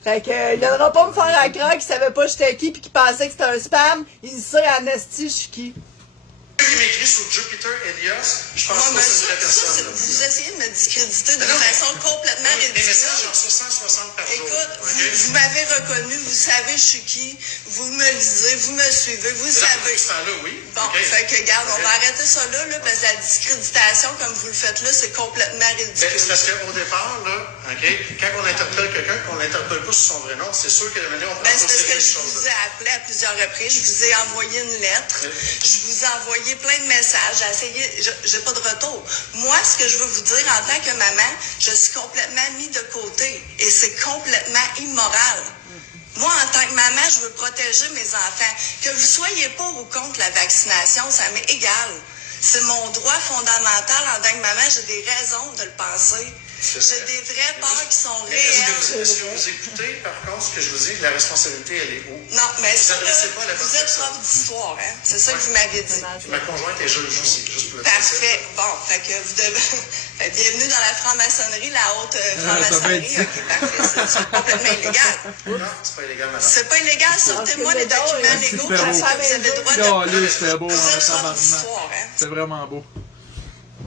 Fait que, il viendra pas me faire à croire qu'il savait pas j'étais qui pis qu'il pensait que c'était un spam. Il sait en esti, je suis qui. qui m'écrit sur Jupiter Elias, je pense Ouais, pas mais que c'est une vraie personne. là. vous essayez de me discréditer d'une Non, mais- façon complètement Mes messages, ridicule. j'en reçois 160 par jour. Écoute, ok? vous m'avez reconnu, vous savez je suis qui, vous me lisez, vous me suivez, vous Mais là, savez. pour ce temps-là, oui. Bon, ok? fait que regarde, on Ok. va arrêter ça là, parce que la discréditation, comme vous le faites là, c'est complètement Ben, ridicule. c'est parce qu'au départ, là, ok, quand on interpelle quelqu'un, qu'on l'interpelle pas sous son vrai nom, c'est sûr que la manière on Ben, prend c'est parce que ces je choses. vous ai appelé à plusieurs reprises, je vous ai envoyé une lettre, je vous ai envoyé plein de messages, j'ai essayé, j'ai pas de retour. Moi, ce que je veux vous dire en tant que maman, je suis complètement mis de côté et c'est complètement immoral. Moi, en tant que maman, je veux protéger mes enfants. Que vous soyez pour ou contre la vaccination, ça m'est égal. C'est mon droit fondamental en tant que maman, j'ai des raisons de le penser. C'est J'ai vrai. des vraies peurs qui sont Mais Est-ce réelles. que vous écoutez, par contre, ce que je vous dis, la responsabilité, elle est où? Non, mais Vous ça, là, adressez pas à la bonne vous êtes personne. prof d'histoire, hein? C'est ça que vous m'avez dit. Ma conjointe est juge aussi, juste pour le Parfait. Bon, fait que vous devez... Fait, bienvenue dans la franc-maçonnerie, la haute franc-maçonnerie. Ok, parfait. C'est complètement illégal. Non, c'est pas illégal, madame. C'est pas illégal, sortez-moi les documents légaux super qui beau. disent que vous avez le droit de... Calé, c'était beau, Vous hein, êtes prof tabarnak. d'histoire, hein? C'est vraiment beau.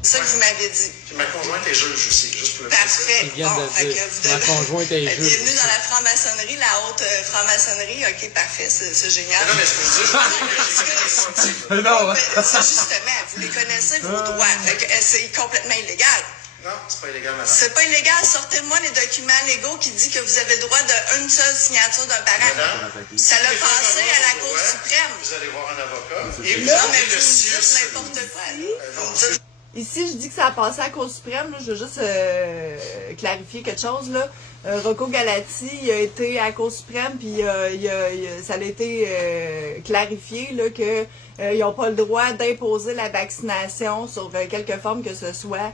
C'est ça que vous m'avez dit. Puis ma conjointe est juge aussi, juste pour le Parfait. Ils viennent Bon, de fait dire, que vous ma devez... conjointe est Fait, juge. bienvenue dans la franc-maçonnerie, la haute franc-maçonnerie. Ok, parfait, c'est génial. Non, mais ce que je veux dire, c'est que j'ai connu les Non, Mais c'est justement, vous les connaissez, vos droits. Fait que c'est complètement illégal. Non, c'est pas illégal, madame. C'est pas illégal. Sortez-moi les documents légaux qui disent que vous avez le droit d'une seule signature d'un parent. Madame, Ça l'a si passé vous à la avez Cour un droit, suprême. Vous allez voir un avocat et vous Non, mais avez vous le me dites CIUS. n'importe quoi. Là. Vous non, me dites... Ici, je dis que ça a passé à la Cour suprême. Là. Je veux juste clarifier quelque chose. Là. Rocco Galati il a été à la Cour suprême, puis ça a été clarifié là, que ils n'ont pas le droit d'imposer la vaccination sur quelque forme que ce soit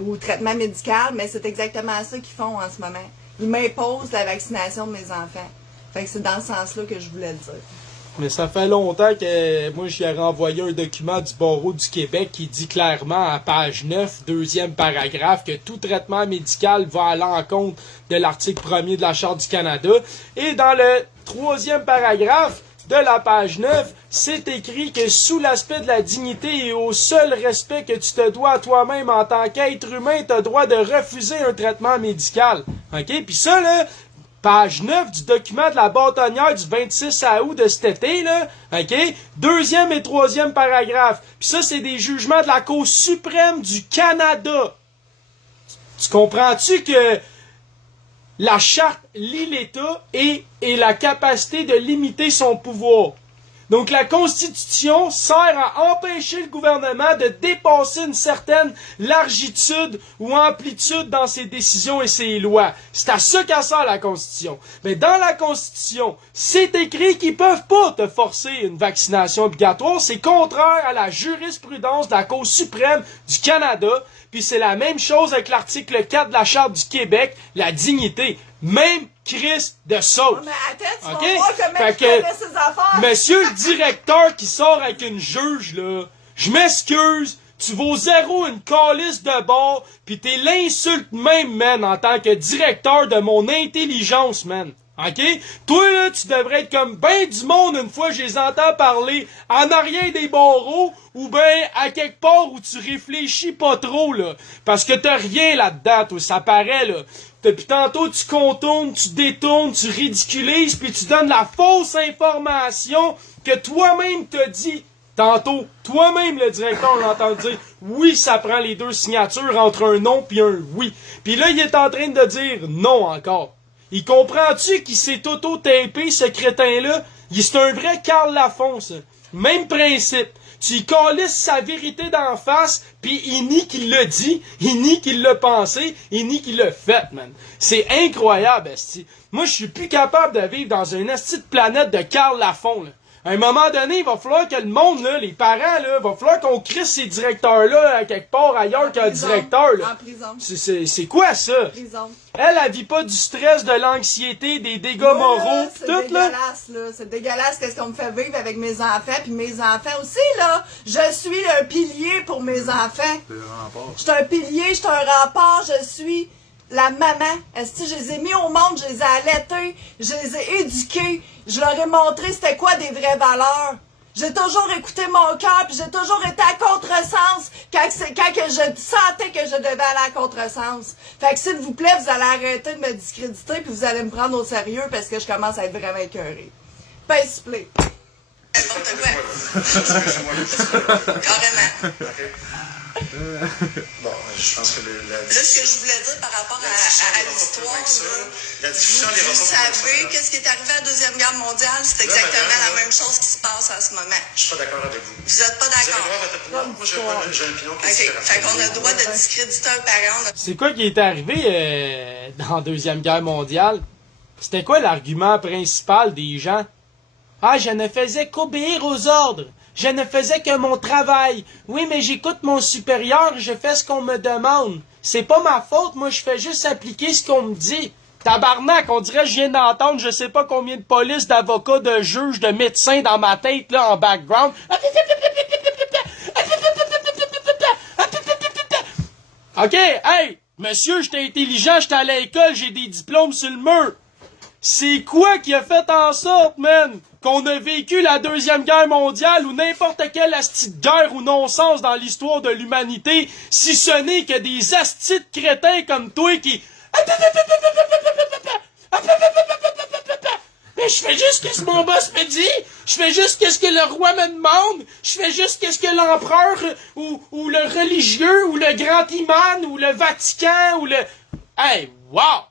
ou traitement médical, mais c'est exactement ça qu'ils font en ce moment. Ils m'imposent la vaccination de mes enfants. Fait que c'est dans ce sens-là que je voulais le dire. Mais ça fait longtemps que moi j'y ai renvoyé un document du Barreau du Québec qui dit clairement à page 9, deuxième paragraphe, que tout traitement médical va à l'encontre de l'article 1er de la Charte du Canada. Et dans le troisième paragraphe de la page 9, c'est écrit que sous l'aspect de la dignité et au seul respect que tu te dois à toi-même en tant qu'être humain, tu as droit de refuser un traitement médical. OK? Puis ça, là, page 9 du document de la bâtonnière du 26 août de cet été, là, OK? Deuxième et troisième paragraphe. Puis ça, c'est des jugements de la Cour suprême du Canada. Tu comprends-tu que la charte lie l'État et la capacité de limiter son pouvoir? Donc la Constitution sert à empêcher le gouvernement de dépasser une certaine largitude ou amplitude dans ses décisions et ses lois. C'est à ça qu'elle sert la Constitution. Mais dans la Constitution, c'est écrit qu'ils peuvent pas te forcer une vaccination obligatoire. C'est contraire à la jurisprudence de la Cour suprême du Canada. Puis c'est la même chose avec l'article 4 de la Charte du Québec, la dignité. Même Christ de sauce. Mais attends, tu OK? vas voir comment Fait tu que- connais ses affaires. Monsieur le directeur qui sort avec une juge, là, je m'excuse, tu vaux zéro une calice de bord, pis t'es l'insulte même, man, en tant que directeur de mon intelligence, man. OK? Toi, là, tu devrais être comme ben du monde une fois je les entends parler en arrière des barreaux ou ben à quelque part où tu réfléchis pas trop, là. Parce que t'as rien là-dedans, toi, ça paraît, là. Depuis tantôt, tu contournes, tu détournes, tu ridiculises, puis tu donnes la fausse information que toi-même t'as dit tantôt. Toi-même, le directeur, on l'a entendu dire oui, ça prend les deux signatures entre un non puis un oui. Puis là, il est en train de dire non encore. Il comprend-tu qu'il s'est auto-tapé, ce crétin-là, C'est un vrai Carl Lafont, ça. Même principe. Tu y calisses sa vérité d'en face, pis il nie qu'il l'a dit, il nie qu'il l'a pensé, il nie qu'il l'a fait, man. C'est incroyable, esti. Moi, je suis plus capable de vivre dans une esti de planète de Carl Lafont, là. À un moment donné, il va falloir que le monde, là, les parents, là, va falloir qu'on crisse ces directeurs-là à quelque part ailleurs qu'un directeur, là. En prison. C'est quoi ça? Prison. Elle vit pas du stress, de l'anxiété, des dégâts moraux, pis C'est tout, là. dégueulasse, là. C'est dégueulasse qu'est-ce qu'on me fait vivre avec mes enfants, puis mes enfants aussi, là. Je suis un pilier pour mes enfants. C'est un rempart. Je suis un pilier, je suis un rempart, je suis la maman. Est-ce que je les ai mis au monde, je les ai allaités, je les ai éduqués, je leur ai montré c'était quoi des vraies valeurs. J'ai toujours écouté mon cœur, puis j'ai toujours été à contresens quand que je sentais que je devais aller à contresens. Fait que s'il vous plaît, vous allez arrêter de me discréditer, puis vous allez me prendre au sérieux parce que je commence à être vraiment écœurée. Pace play. N'importe quoi. Carrément. Bon, je pense que Là, ce que je voulais dire par rapport à l'histoire, la discussion vous n'ira pas plus savez loin. qu'est-ce qui est arrivé à la Deuxième Guerre mondiale? C'est exactement la même chose qui se passe en ce moment. Je suis pas d'accord avec vous. Vous êtes pas Vous avez le d'accord? droit à votre opinion. Moi, j'ai une opinion qui est OK. différente. Fait qu'on a le droit de discréditer un parent. C'est quoi qui est arrivé dans la Deuxième Guerre mondiale? C'était quoi l'argument principal des gens? Ah, je ne faisais qu'obéir aux ordres. Je ne faisais que mon travail. Oui, mais j'écoute mon supérieur, je fais ce qu'on me demande. C'est pas ma faute, moi je fais juste appliquer ce qu'on me dit. Tabarnak, on dirait que je viens d'entendre je sais pas combien de polices, d'avocats, de juges, de médecins dans ma tête, là, en background. OK, hey, monsieur, j'étais intelligent, j'étais à l'école, j'ai des diplômes sur le mur. C'est quoi qui a fait en sorte, man, qu'on a vécu la Deuxième Guerre mondiale ou n'importe quelle astie de guerre ou non-sens dans l'histoire de l'humanité, si ce n'est que des astis de crétins comme toi qui... Mais je fais juste ce que mon boss me dit, je fais juste ce que le roi me demande, je fais juste ce que l'empereur ou le religieux ou le grand imam ou le Vatican ou le... Hey, wow!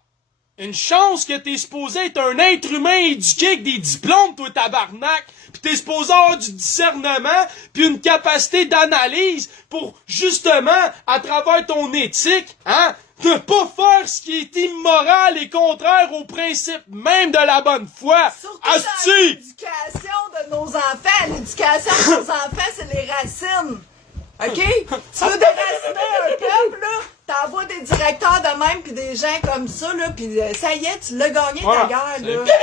Une chance que t'es supposé être un être humain éduqué avec des diplômes, toi, tabarnak! Pis t'es supposé avoir du discernement, puis une capacité d'analyse pour, justement, à travers ton éthique, hein, ne pas faire ce qui est immoral et contraire aux principes même de la bonne foi. Surtout dans Asti! l'éducation de nos enfants. L'éducation de nos enfants, c'est les racines. OK? Tu veux déraciner un peuple, là? T'envoies des directeurs de même pis des gens comme ça, là, pis ça y est, tu l'as gagné Voilà. ta guerre, là.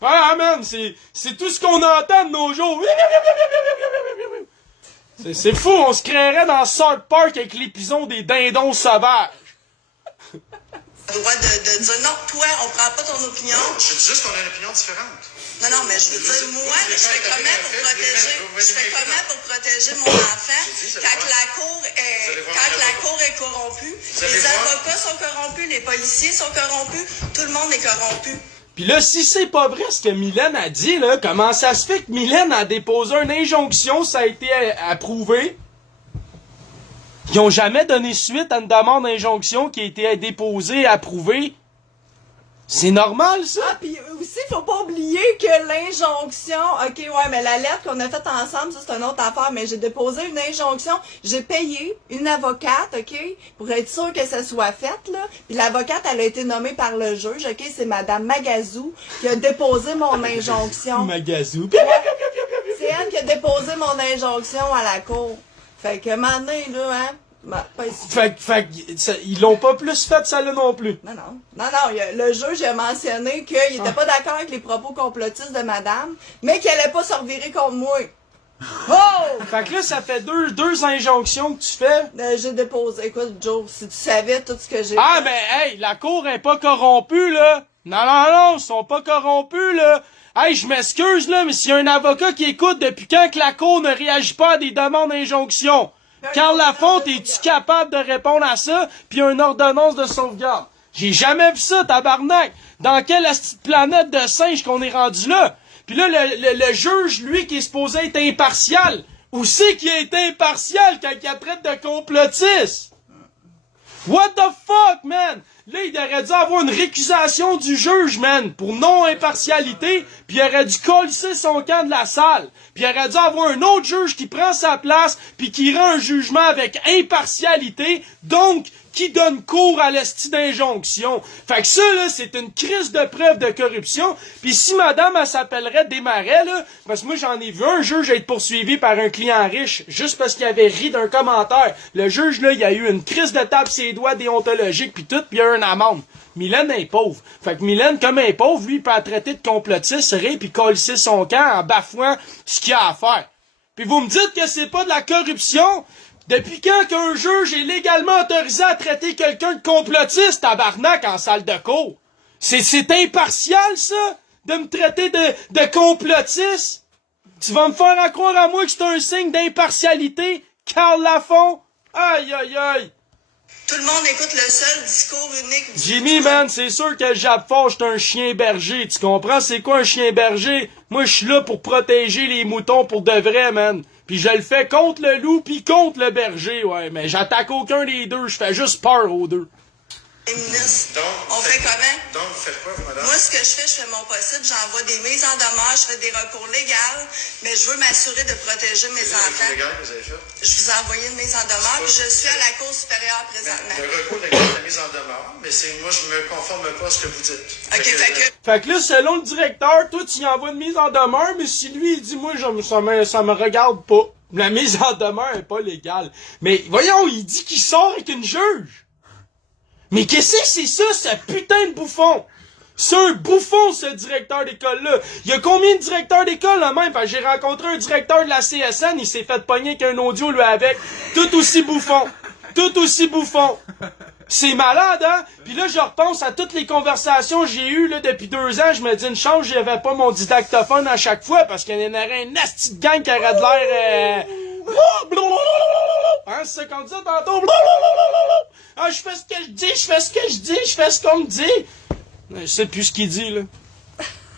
Voilà, man, c'est tout ce qu'on entend de nos jours. C'est fou, on se créerait dans South Park avec l'épisode des dindons sauvages. Le droit de dire non, toi, on prend pas ton opinion. Je dis juste qu'on a une opinion différente. Non, non, mais je veux dire, moi, je fais comment pour protéger mon enfant quand la cour est corrompue, les avocats sont corrompus, les policiers sont corrompus, tout le monde est corrompu. Pis là, si c'est pas vrai ce que Mylène a dit, là, comment ça se fait que Mylène a déposé une injonction, ça a été approuvé? Ils ont jamais donné suite à une demande d'injonction qui a été déposée et approuvée. C'est normal, ça? Ah, pis aussi, faut pas oublier que l'injonction... OK, ouais, mais la lettre qu'on a faite ensemble, ça, c'est une autre affaire, mais j'ai déposé une injonction. J'ai payé une avocate, OK, pour être sûr que ça soit fait, là. Puis l'avocate, elle a été nommée par le juge, OK, c'est Madame Magazou qui a déposé mon injonction. Magazou. C'est elle qui a déposé mon injonction à la cour. Fait que maintenant, là, hein... Ben, pas ici. Fait que, ils l'ont pas plus fait, ça là non plus. Non, le juge a mentionné qu'il était pas d'accord avec les propos complotistes de madame, mais qu'il allait pas se revirer contre moi. Oh! Fait que là, ça fait deux injonctions que tu fais. J'ai déposé. Écoute, Joe, si tu savais tout ce que j'ai Ah, fait. mais hey, la cour est pas corrompue, là. Non, ils sont pas corrompus, là. Hey, je m'excuse, là, mais s'il y a un avocat qui écoute depuis quand que la cour ne réagit pas à des demandes d'injonction, Carl Lafont, es-tu capable de répondre à ça, pis une ordonnance de sauvegarde? J'ai jamais vu ça, tabarnak! Dans quelle petite planète de singes qu'on est rendu là? Puis là, le juge, lui, qui est supposé être impartial, où c'est qu'il est impartial quand il traite de complotiste? What the fuck, man? Là, il aurait dû avoir une récusation du juge, man, pour non-impartialité, puis il aurait dû colisser son camp de la salle. Puis il aurait dû avoir un autre juge qui prend sa place, puis qui rend un jugement avec impartialité, donc qui donne cours à l'esti d'injonction. Fait que ça, là, c'est une crise de preuve de corruption. Puis si madame, elle s'appellerait Desmarais, là, parce que moi, j'en ai vu un juge être poursuivi par un client riche, juste parce qu'il avait ri d'un commentaire. Le juge, là, il a eu une crise de tape ses doigts déontologique, puis tout, puis il a eu une amende. Mylène est pauvre. Fait que Mylène, comme elle est pauvre, lui, il peut la traiter de complotiste, rire, puis colisser son camp en bafouant ce qu'il a à faire. Puis vous me dites que c'est pas de la corruption? Depuis quand qu'un juge est légalement autorisé à traiter quelqu'un de complotiste, tabarnak, en salle de cour? C'est impartial, ça? De me traiter de complotiste? Tu vas me faire croire à moi que c'est un signe d'impartialité? Carl Lafont? Aïe, aïe, aïe! Tout le monde écoute le seul discours unique du... Jimmy, man, c'est sûr que le Japon, c'est un chien berger. Tu comprends c'est quoi un chien berger? Moi, je suis là pour protéger les moutons pour de vrai, man. Puis je le fais contre le loup pis contre le berger, ouais. Mais j'attaque aucun des deux, je fais juste peur aux deux. Les ministres. Donc, On fait comment? Donc, vous faites quoi, madame? Moi, ce que je fais mon possible, j'envoie des mises en demeure, je fais des recours légaux, mais je veux m'assurer de protéger mes enfants. légal que vous avez fait? Je vous ai envoyé une mise en demeure, puis je suis à la Cour supérieure présentement. Le recours légal de la mise en demeure, mais moi, je me conforme pas à ce que vous dites. OK, Fait que là, selon le directeur, toi, tu y envoies une mise en demeure, mais si lui, il dit, moi, ça me regarde pas. La mise en demeure est pas légale. Mais voyons, il dit qu'il sort avec une juge. Mais qu'est-ce que c'est ça, ce putain de bouffon? C'est un bouffon, ce directeur d'école-là. Il y a combien de directeurs d'école, là, même? Fait que j'ai rencontré un directeur de la CSN, il s'est fait pogner avec un audio, lui, avec. Tout aussi bouffon. Tout aussi bouffon. C'est malade, hein? Puis là, je repense à toutes les conversations que j'ai eues, là, depuis 2 ans. Je me dis, une chance, j'avais pas mon didactophone à chaque fois, parce qu'il y en aurait un nasty de gang qui aurait de l'air, hein, c'est ça qu'on disait tantôt? Ah, je fais ce que je dis, je fais ce que je dis, je fais ce qu'on me dit. Je sais plus ce qu'il dit, là.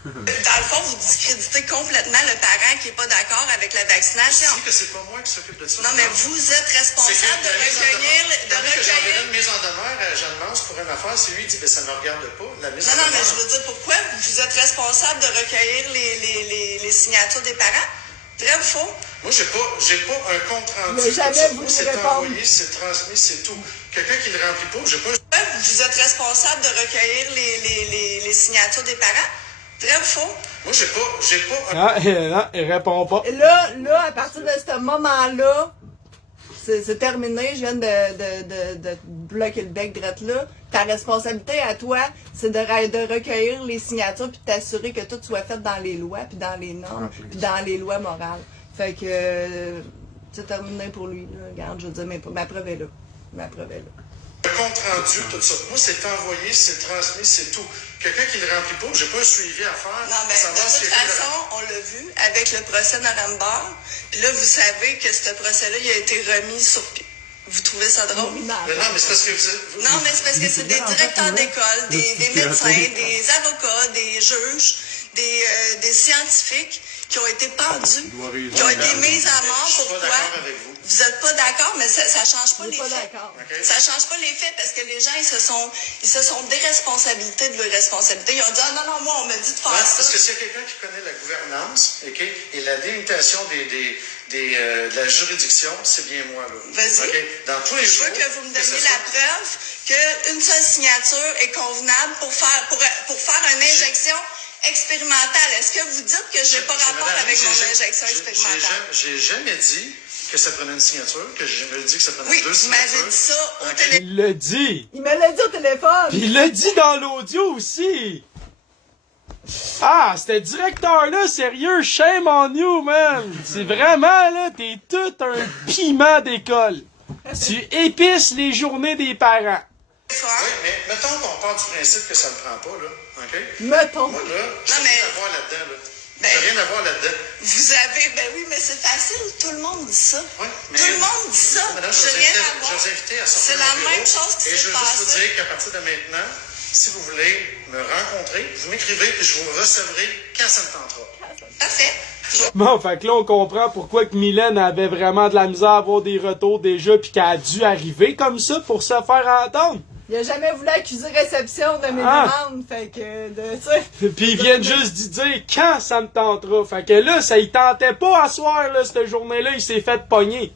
Dans le fond, vous discréditez complètement le parent qui n'est pas d'accord avec la vaccination. Je dis que c'est pas moi qui s'occupe de ça. Non, mais vous êtes responsable de recueillir... J'enverrai une mise en demeure à Jeanne Mance pour une affaire. Si lui, il dit, ben, ça ne me regarde pas, la mise en Non, demeure. mais je veux dire, pourquoi vous êtes responsable de recueillir les signatures des parents? Vrai ou faux? Moi, j'ai pas un compte rendu. Mais jamais vous c'est répondre. envoyé, c'est transmis, c'est tout. Quelqu'un qui le remplit pas, j'ai pas... Vous êtes responsable de recueillir les signatures des parents? Vrai ou faux? Moi, j'ai pas un... Ah, non, il répond pas. Et là, à partir de ce moment-là, c'est terminé, je viens de bloquer le bec drette là. Ta responsabilité à toi, c'est de recueillir les signatures puis de t'assurer que tout soit fait dans les lois, puis dans les normes, puis dans les lois morales. Fait que c'est terminé pour lui. Là. Regarde, je veux dire, ma preuve est là. Ma preuve est là. Le compte rendu, tout ça. Moi, c'est envoyé, c'est transmis, c'est tout. Quelqu'un qui le remplit pas, j'ai pas un suivi à faire. Non, mais de toute façon, on l'a vu avec le procès Nuremberg. Puis là, vous savez que ce procès-là, il a été remis sur pied. Vous trouvez ça drôle? Mais non, mais c'est parce que vous... Non, mais c'est parce que c'est des directeurs d'école, des médecins, des avocats, des juges, des scientifiques qui ont été pendus, qui ont été mis à mort. Je suis pas Pourquoi? d'accord avec vous. Vous n'êtes pas d'accord, mais ça change pas les faits. Okay. Ça change pas les faits parce que les gens, ils se sont déresponsabilités de leur responsabilité. Ils ont dit, ah non, moi, on m'a dit de faire ça. Parce que s'il y a quelqu'un qui connaît la gouvernance, OK, et la délimitation de la juridiction, c'est bien moi, là. Vas-y. OK? Dans tous les Je jours... veux que vous me donniez la preuve qu'une seule signature est convenable pour faire une injection expérimentale. Est-ce que vous dites que j'ai pas rapport avec mon injection expérimentale? J'ai jamais dit que ça prenait une signature, que je me dis que ça prenait Oui, deux vous signatures. m'avez dit ça au Ok. téléphone. Il l'a dit. Il me l'a dit au téléphone! Puis il l'a dit dans l'audio aussi. Ah, ce directeur-là, sérieux, shame on you, man. C'est vraiment, là, t'es tout un piment d'école. Tu épices les journées des parents. Oui, mais mettons qu'on part du principe que ça ne prend pas, là. OK? Mettons. Moi, là, j'ai Non, mais- rien à voir là-dedans, là. Ben- J'ai rien à voir là-dedans. Vous avez, ben oui, mais c'est facile, tout le monde dit ça. Oui, mais... Tout le monde dit ça. Madame, J'ai rien à je voir. vous invite à sortir C'est de la mon bureau. même chose qui Et je s'est veux juste vous passée. dire qu'à partir de maintenant, si vous voulez me rencontrer, vous m'écrivez et je vous recevrai quand ça me tentera. Parfait. Bon, fait que là, on comprend pourquoi que Mylène avait vraiment de la misère à avoir des retours déjà pis qu'elle a dû arriver comme ça pour se faire entendre. Il a jamais voulu accuser réception de mes demandes, fait que, tu sais. Puis ils viennent juste d'y dire quand ça me tentera. Fait que là, ça y tentait pas à soir, là, cette journée-là, il s'est fait pogner.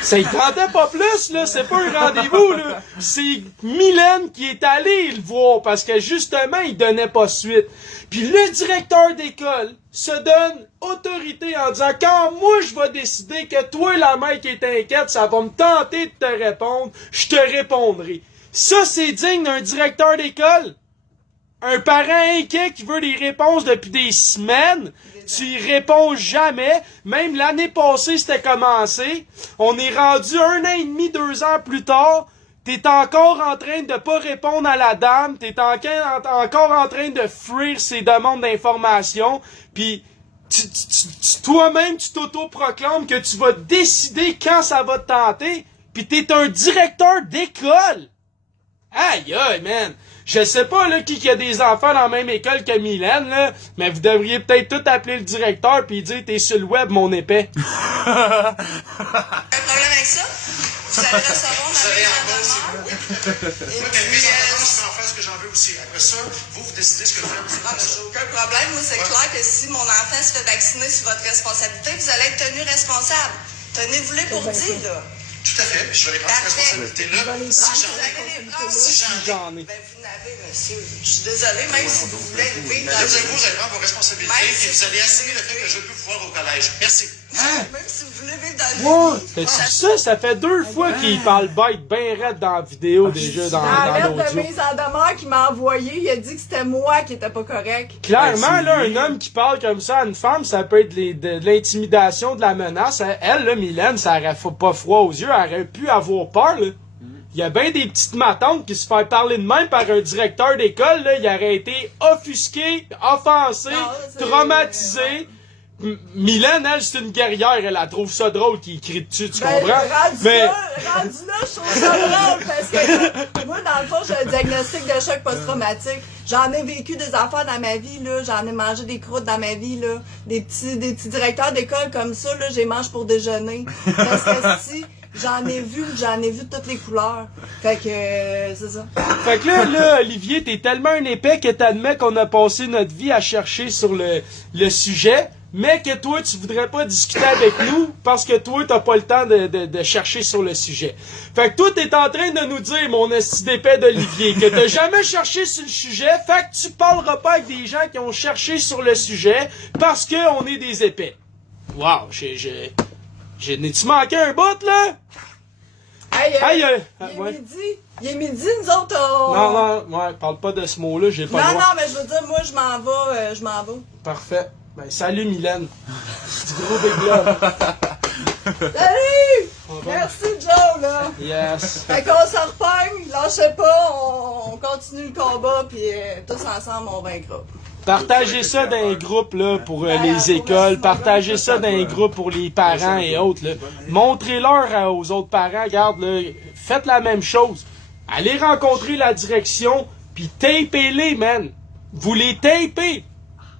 Ça y tentait pas plus, là, c'est pas un rendez-vous, là. C'est Mylène qui est allée le voir parce que justement, il donnait pas suite. Puis le directeur d'école se donne autorité en disant quand moi je vais décider que toi, la mère qui est inquiète, ça va me tenter de te répondre, je te répondrai. Ça, c'est digne d'un directeur d'école? Un parent inquiet qui veut des réponses depuis des semaines, tu y réponds jamais. Même l'année passée, c'était commencé. On est rendu 1 an et demi, 2 ans plus tard. T'es encore en train de pas répondre à la dame. T'es encore en train de fuir ses demandes d'information. Puis toi-même, tu t'auto-proclames que tu vas décider quand ça va te tenter. Puis t'es un directeur d'école. Aïe, aïe, man! Je sais pas, là, qui a des enfants dans la même école que Mylène, là, mais vous devriez peut-être tout appeler le directeur pis dire, t'es sur le web, mon épais. Un problème avec ça? Vous allez recevoir ma mise en demeure. Oui, tout à fait. Oui, mais mise en demeure, je peux en faire ce que j'en veux aussi. Après ça, vous décidez ce que vous faites. Ah, ben, j'ai aucun problème. Moi, c'est clair que si mon enfant se fait vacciner sur votre responsabilité, vous allez être tenu responsable. Tenez-vous-les pour dire, là. Tout à fait. Je vais les prendre cette responsabilité-là. Si j'en ai. Ben, vous n'avez, monsieur. Je suis désolée, même si vous voulez vivre Mais dans là, vous allez prendre vos responsabilités et vous allez assumer le fait que je peux vous voir au collège. Merci. Même si vous voulez vivre dans le T'as-tu ça fait 2 fois qu'il parle bête ben raide dans la vidéo déjà dans La lettre de l'audio. mise en demeure qu'il m'a envoyée, il a dit que c'était moi qui était pas correct. Clairement, là, un homme qui parle comme ça à une femme, ça peut être de l'intimidation, de la menace. Elle, là, Mylène, ça aurait pas froid aux yeux, elle aurait pu avoir peur, là. Il y a bien des petites matantes qui se font parler de même par un directeur d'école, là, il aurait été offusqué, offensé, traumatisé. Mylène, elle, c'est une guerrière, elle trouve ça drôle qu'il crie dessus, tu comprends? Rendu là, je trouve ça drôle parce que moi, dans le fond, j'ai un diagnostic de choc post-traumatique. J'en ai vécu des affaires dans ma vie, là. J'en ai mangé des croûtes dans ma vie, là. Des petits directeurs d'école comme ça, là, j'ai mange pour déjeuner. Parce que si, j'en ai vu de toutes les couleurs. Fait que, c'est ça. Fait que là, Olivier, t'es tellement un épais que t'admets qu'on a passé notre vie à chercher sur le sujet, mais que toi, tu voudrais pas discuter avec nous parce que toi, t'as pas le temps de chercher sur le sujet. Fait que toi, t'es en train de nous dire, mon esti d'épais d'Olivier, que t'as jamais cherché sur le sujet, fait que tu parleras pas avec des gens qui ont cherché sur le sujet parce que on est des épais. Wow, n'ai-tu manqué un bout, là? Hey, ouais. Il est midi, nous autres, on... Non, parle pas de ce mot-là, j'ai pas le droit. Non, mais je veux dire, moi, je m'en vais. Parfait. Ben, salut, Mylène. Du gros big love. Salut! Merci, Joe, là. Yes. Fait qu'on s'en repogne, lâchez pas, on continue le combat, puis tous ensemble, on vaincra. Partagez ça dans un groupe là, pour les écoles, partagez ça dans un groupe pour les parents et autres. Là. Montrez-leur aux autres parents, regarde, là, faites la même chose. Allez rencontrer la direction, puis tapez-les, man. Vous les tapez.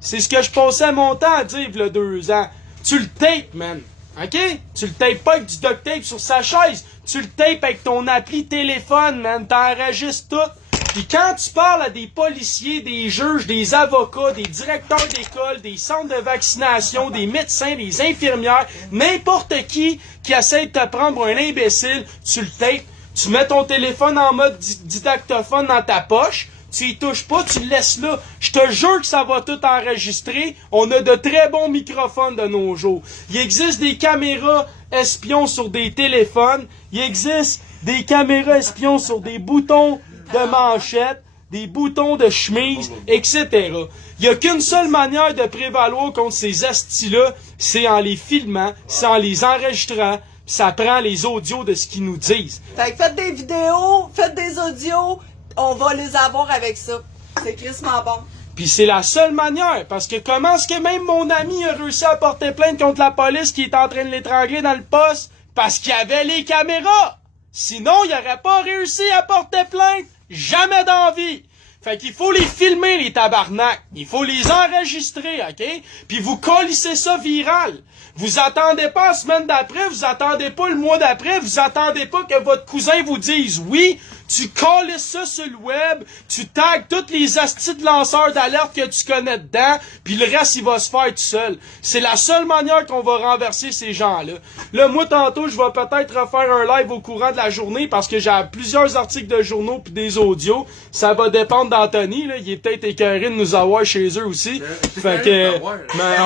C'est ce que je passais mon temps à dire, il y a 2 ans. Tu le tapes, man. OK? Tu le tapes pas avec du duct tape sur sa chaise. Tu le tapes avec ton appli téléphone, man. T'enregistres tout. Puis quand tu parles à des policiers, des juges, des avocats, des directeurs d'école, des centres de vaccination, des médecins, des infirmières, n'importe qui essaie de te prendre pour un imbécile, tu le tapes, tu mets ton téléphone en mode didactophone dans ta poche, tu y touches pas, tu le laisses là. Je te jure que ça va tout enregistrer. On a de très bons microphones de nos jours. Il existe des caméras espions sur des téléphones. Il existe des caméras espions sur des boutons de manchette, des boutons de chemise, etc. Il n'y a qu'une seule manière de prévaloir contre ces astis-là, c'est en les filmant, c'est en les enregistrant, pis ça prend les audios de ce qu'ils nous disent. Fait que faites des vidéos, faites des audios, on va les avoir avec ça. C'est crissement bon. Puis c'est la seule manière, parce que comment est-ce que même mon ami a réussi à porter plainte contre la police qui est en train de l'étrangler dans le poste? Parce qu'il y avait les caméras! Sinon, il n'aurait pas réussi à porter plainte! Jamais d'envie! Fait qu'il faut les filmer, les tabarnak. Il faut les enregistrer, OK? Puis vous collissez ça viral. Vous attendez pas la semaine d'après, vous attendez pas le mois d'après, vous attendez pas que votre cousin vous dise « Oui, tu colles ça sur le web, tu tags tous les astis de lanceurs d'alerte que tu connais dedans, puis le reste, il va se faire tout seul. C'est la seule manière qu'on va renverser ces gens-là. Là, moi, tantôt, je vais peut-être refaire un live au courant de la journée parce que j'ai plusieurs articles de journaux puis des audios. Ça va dépendre d'Anthony, là. Il est peut-être écœuré de nous avoir chez eux aussi. Fait que, mais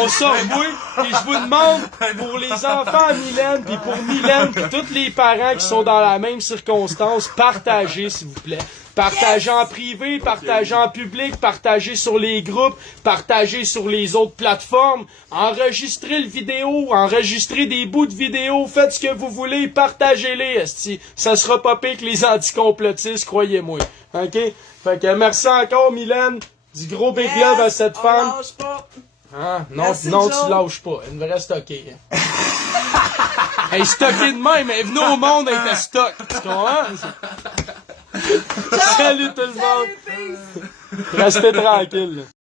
on sort, oui. Et je vous demande, pour les enfants à Mylène, puis pour Mylène, puis tous les parents qui sont dans la même circonstance, partagez, s'il vous plaît. Partagez en privé, partagez en public, partagez sur les groupes, partagez sur les autres plateformes, enregistrez le vidéo, enregistrez des bouts de vidéo, faites ce que vous voulez, partagez-les, esti. Ça sera pas pire que les anticomplotistes, croyez-moi. OK? Fait que merci encore, Mylène. Du gros big love à cette femme. Lâche pas. Ah, non, Merci, non, Joe. tu lâches pas. Une vraie stockée. Elle est stockée de même, elle est venue au monde avec un stock. Tu comprends? Salut tout le monde. Salut, peace. Restez tranquille.